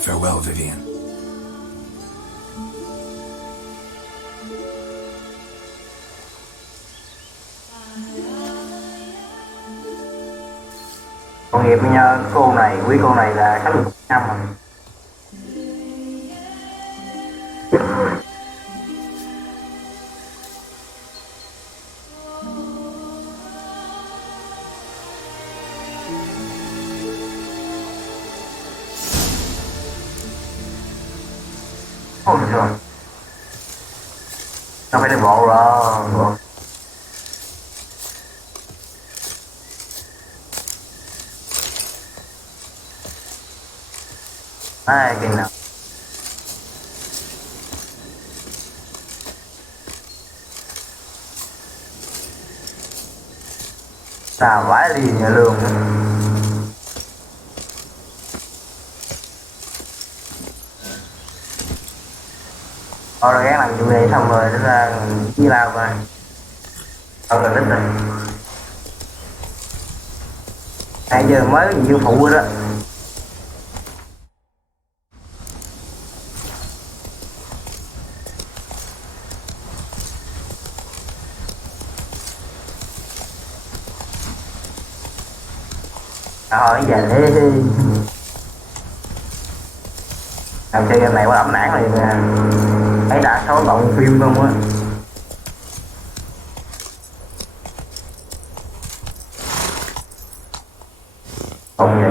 Farewell, Vivian. Còn nghiệp nha, cô này, quý cô này là 60 năm rồi. Ôi trời. Sao phải đi bộ rồi. Ai kỳ nào. Xà vãi liền nhà lương. Rồi gán làm vụ này xong rồi nó ra chia lao coi. Không là thích rồi. 2 giờ mới nhiều phụ rồi đó. Thôi giờ để làm chơi game này quá ấm nản liền nè. Thấy đã số động phim luôn á. Không vậy.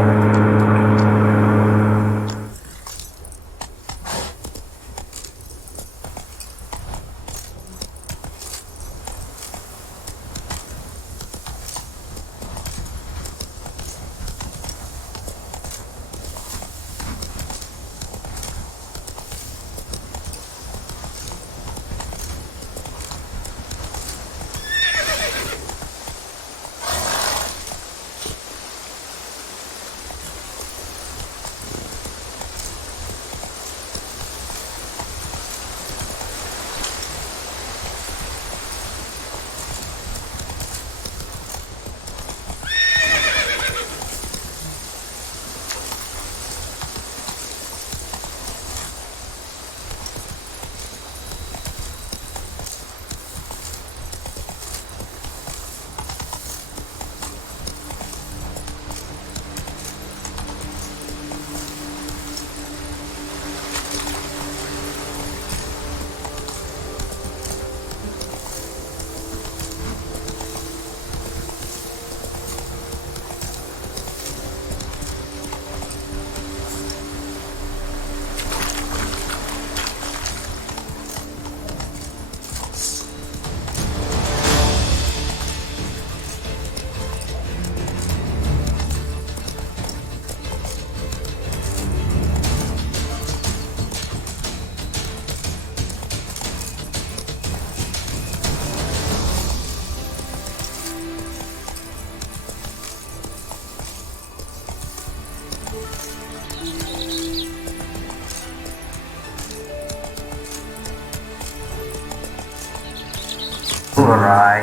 Rồi.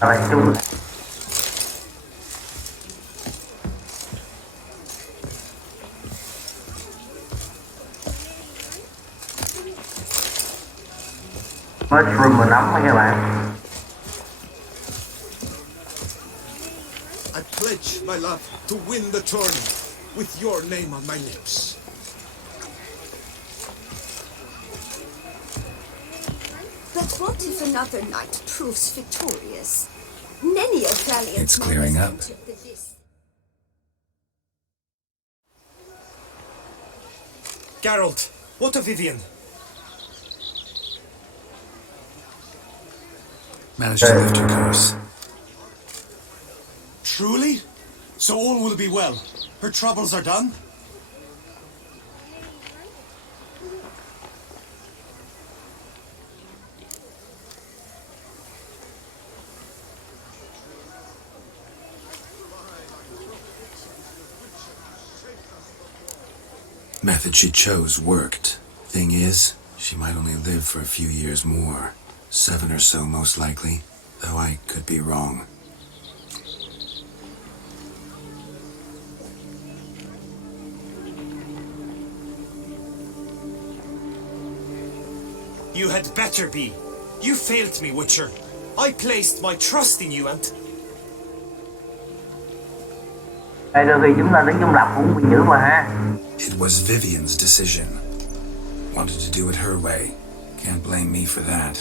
Rồi chung. Mushroom mà nấm nha các bạn. I pledge my love to win the tournament with your name on my lips. But what if another knight proves victorious? Many a valiant It's man clearing has up. entered the list. Geralt, what of Vivian? Managed to lift her curse. Truly? So all will be well. Her troubles are done? Method she chose worked. Thing is, she might only live for a few years more. 7 or so, most likely, though I could be wrong. You had better be. You failed me, Witcher. I placed my trust in you and... Đây đôi khi chúng ta đến trung lập cũng bị dữ mà ha. It was Vivian's decision. Wanted to do it her way. Can't blame me for that.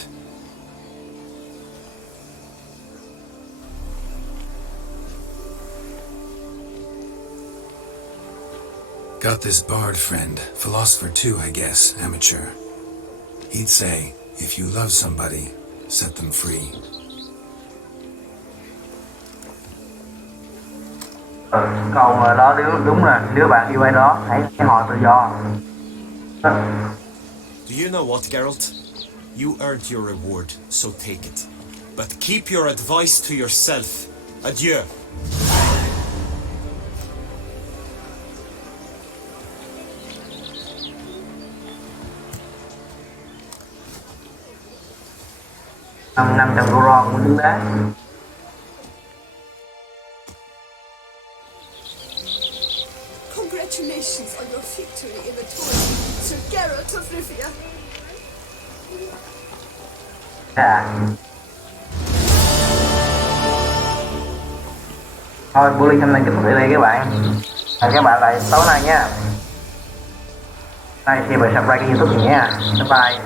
Got this bard friend, philosopher too, I guess, amateur. He'd say, if you love somebody, set them free. Câu đó đúng là đứa bạn yêu ai đó, hãy họ tự do. Do you know what, Geralt? You earned your reward, so take it. But keep your advice to yourself. Adieu. Năm trăm euro cũng xứng đáng. Congratulations on your victory in the tournament, Sir Geralt of Rivia. Thôi, bully hôm nay kết thúc tại đây các bạn. Hẹn các bạn lại tối nay nha. Like, share và subscribe kênh YouTube này nha. Bye bye.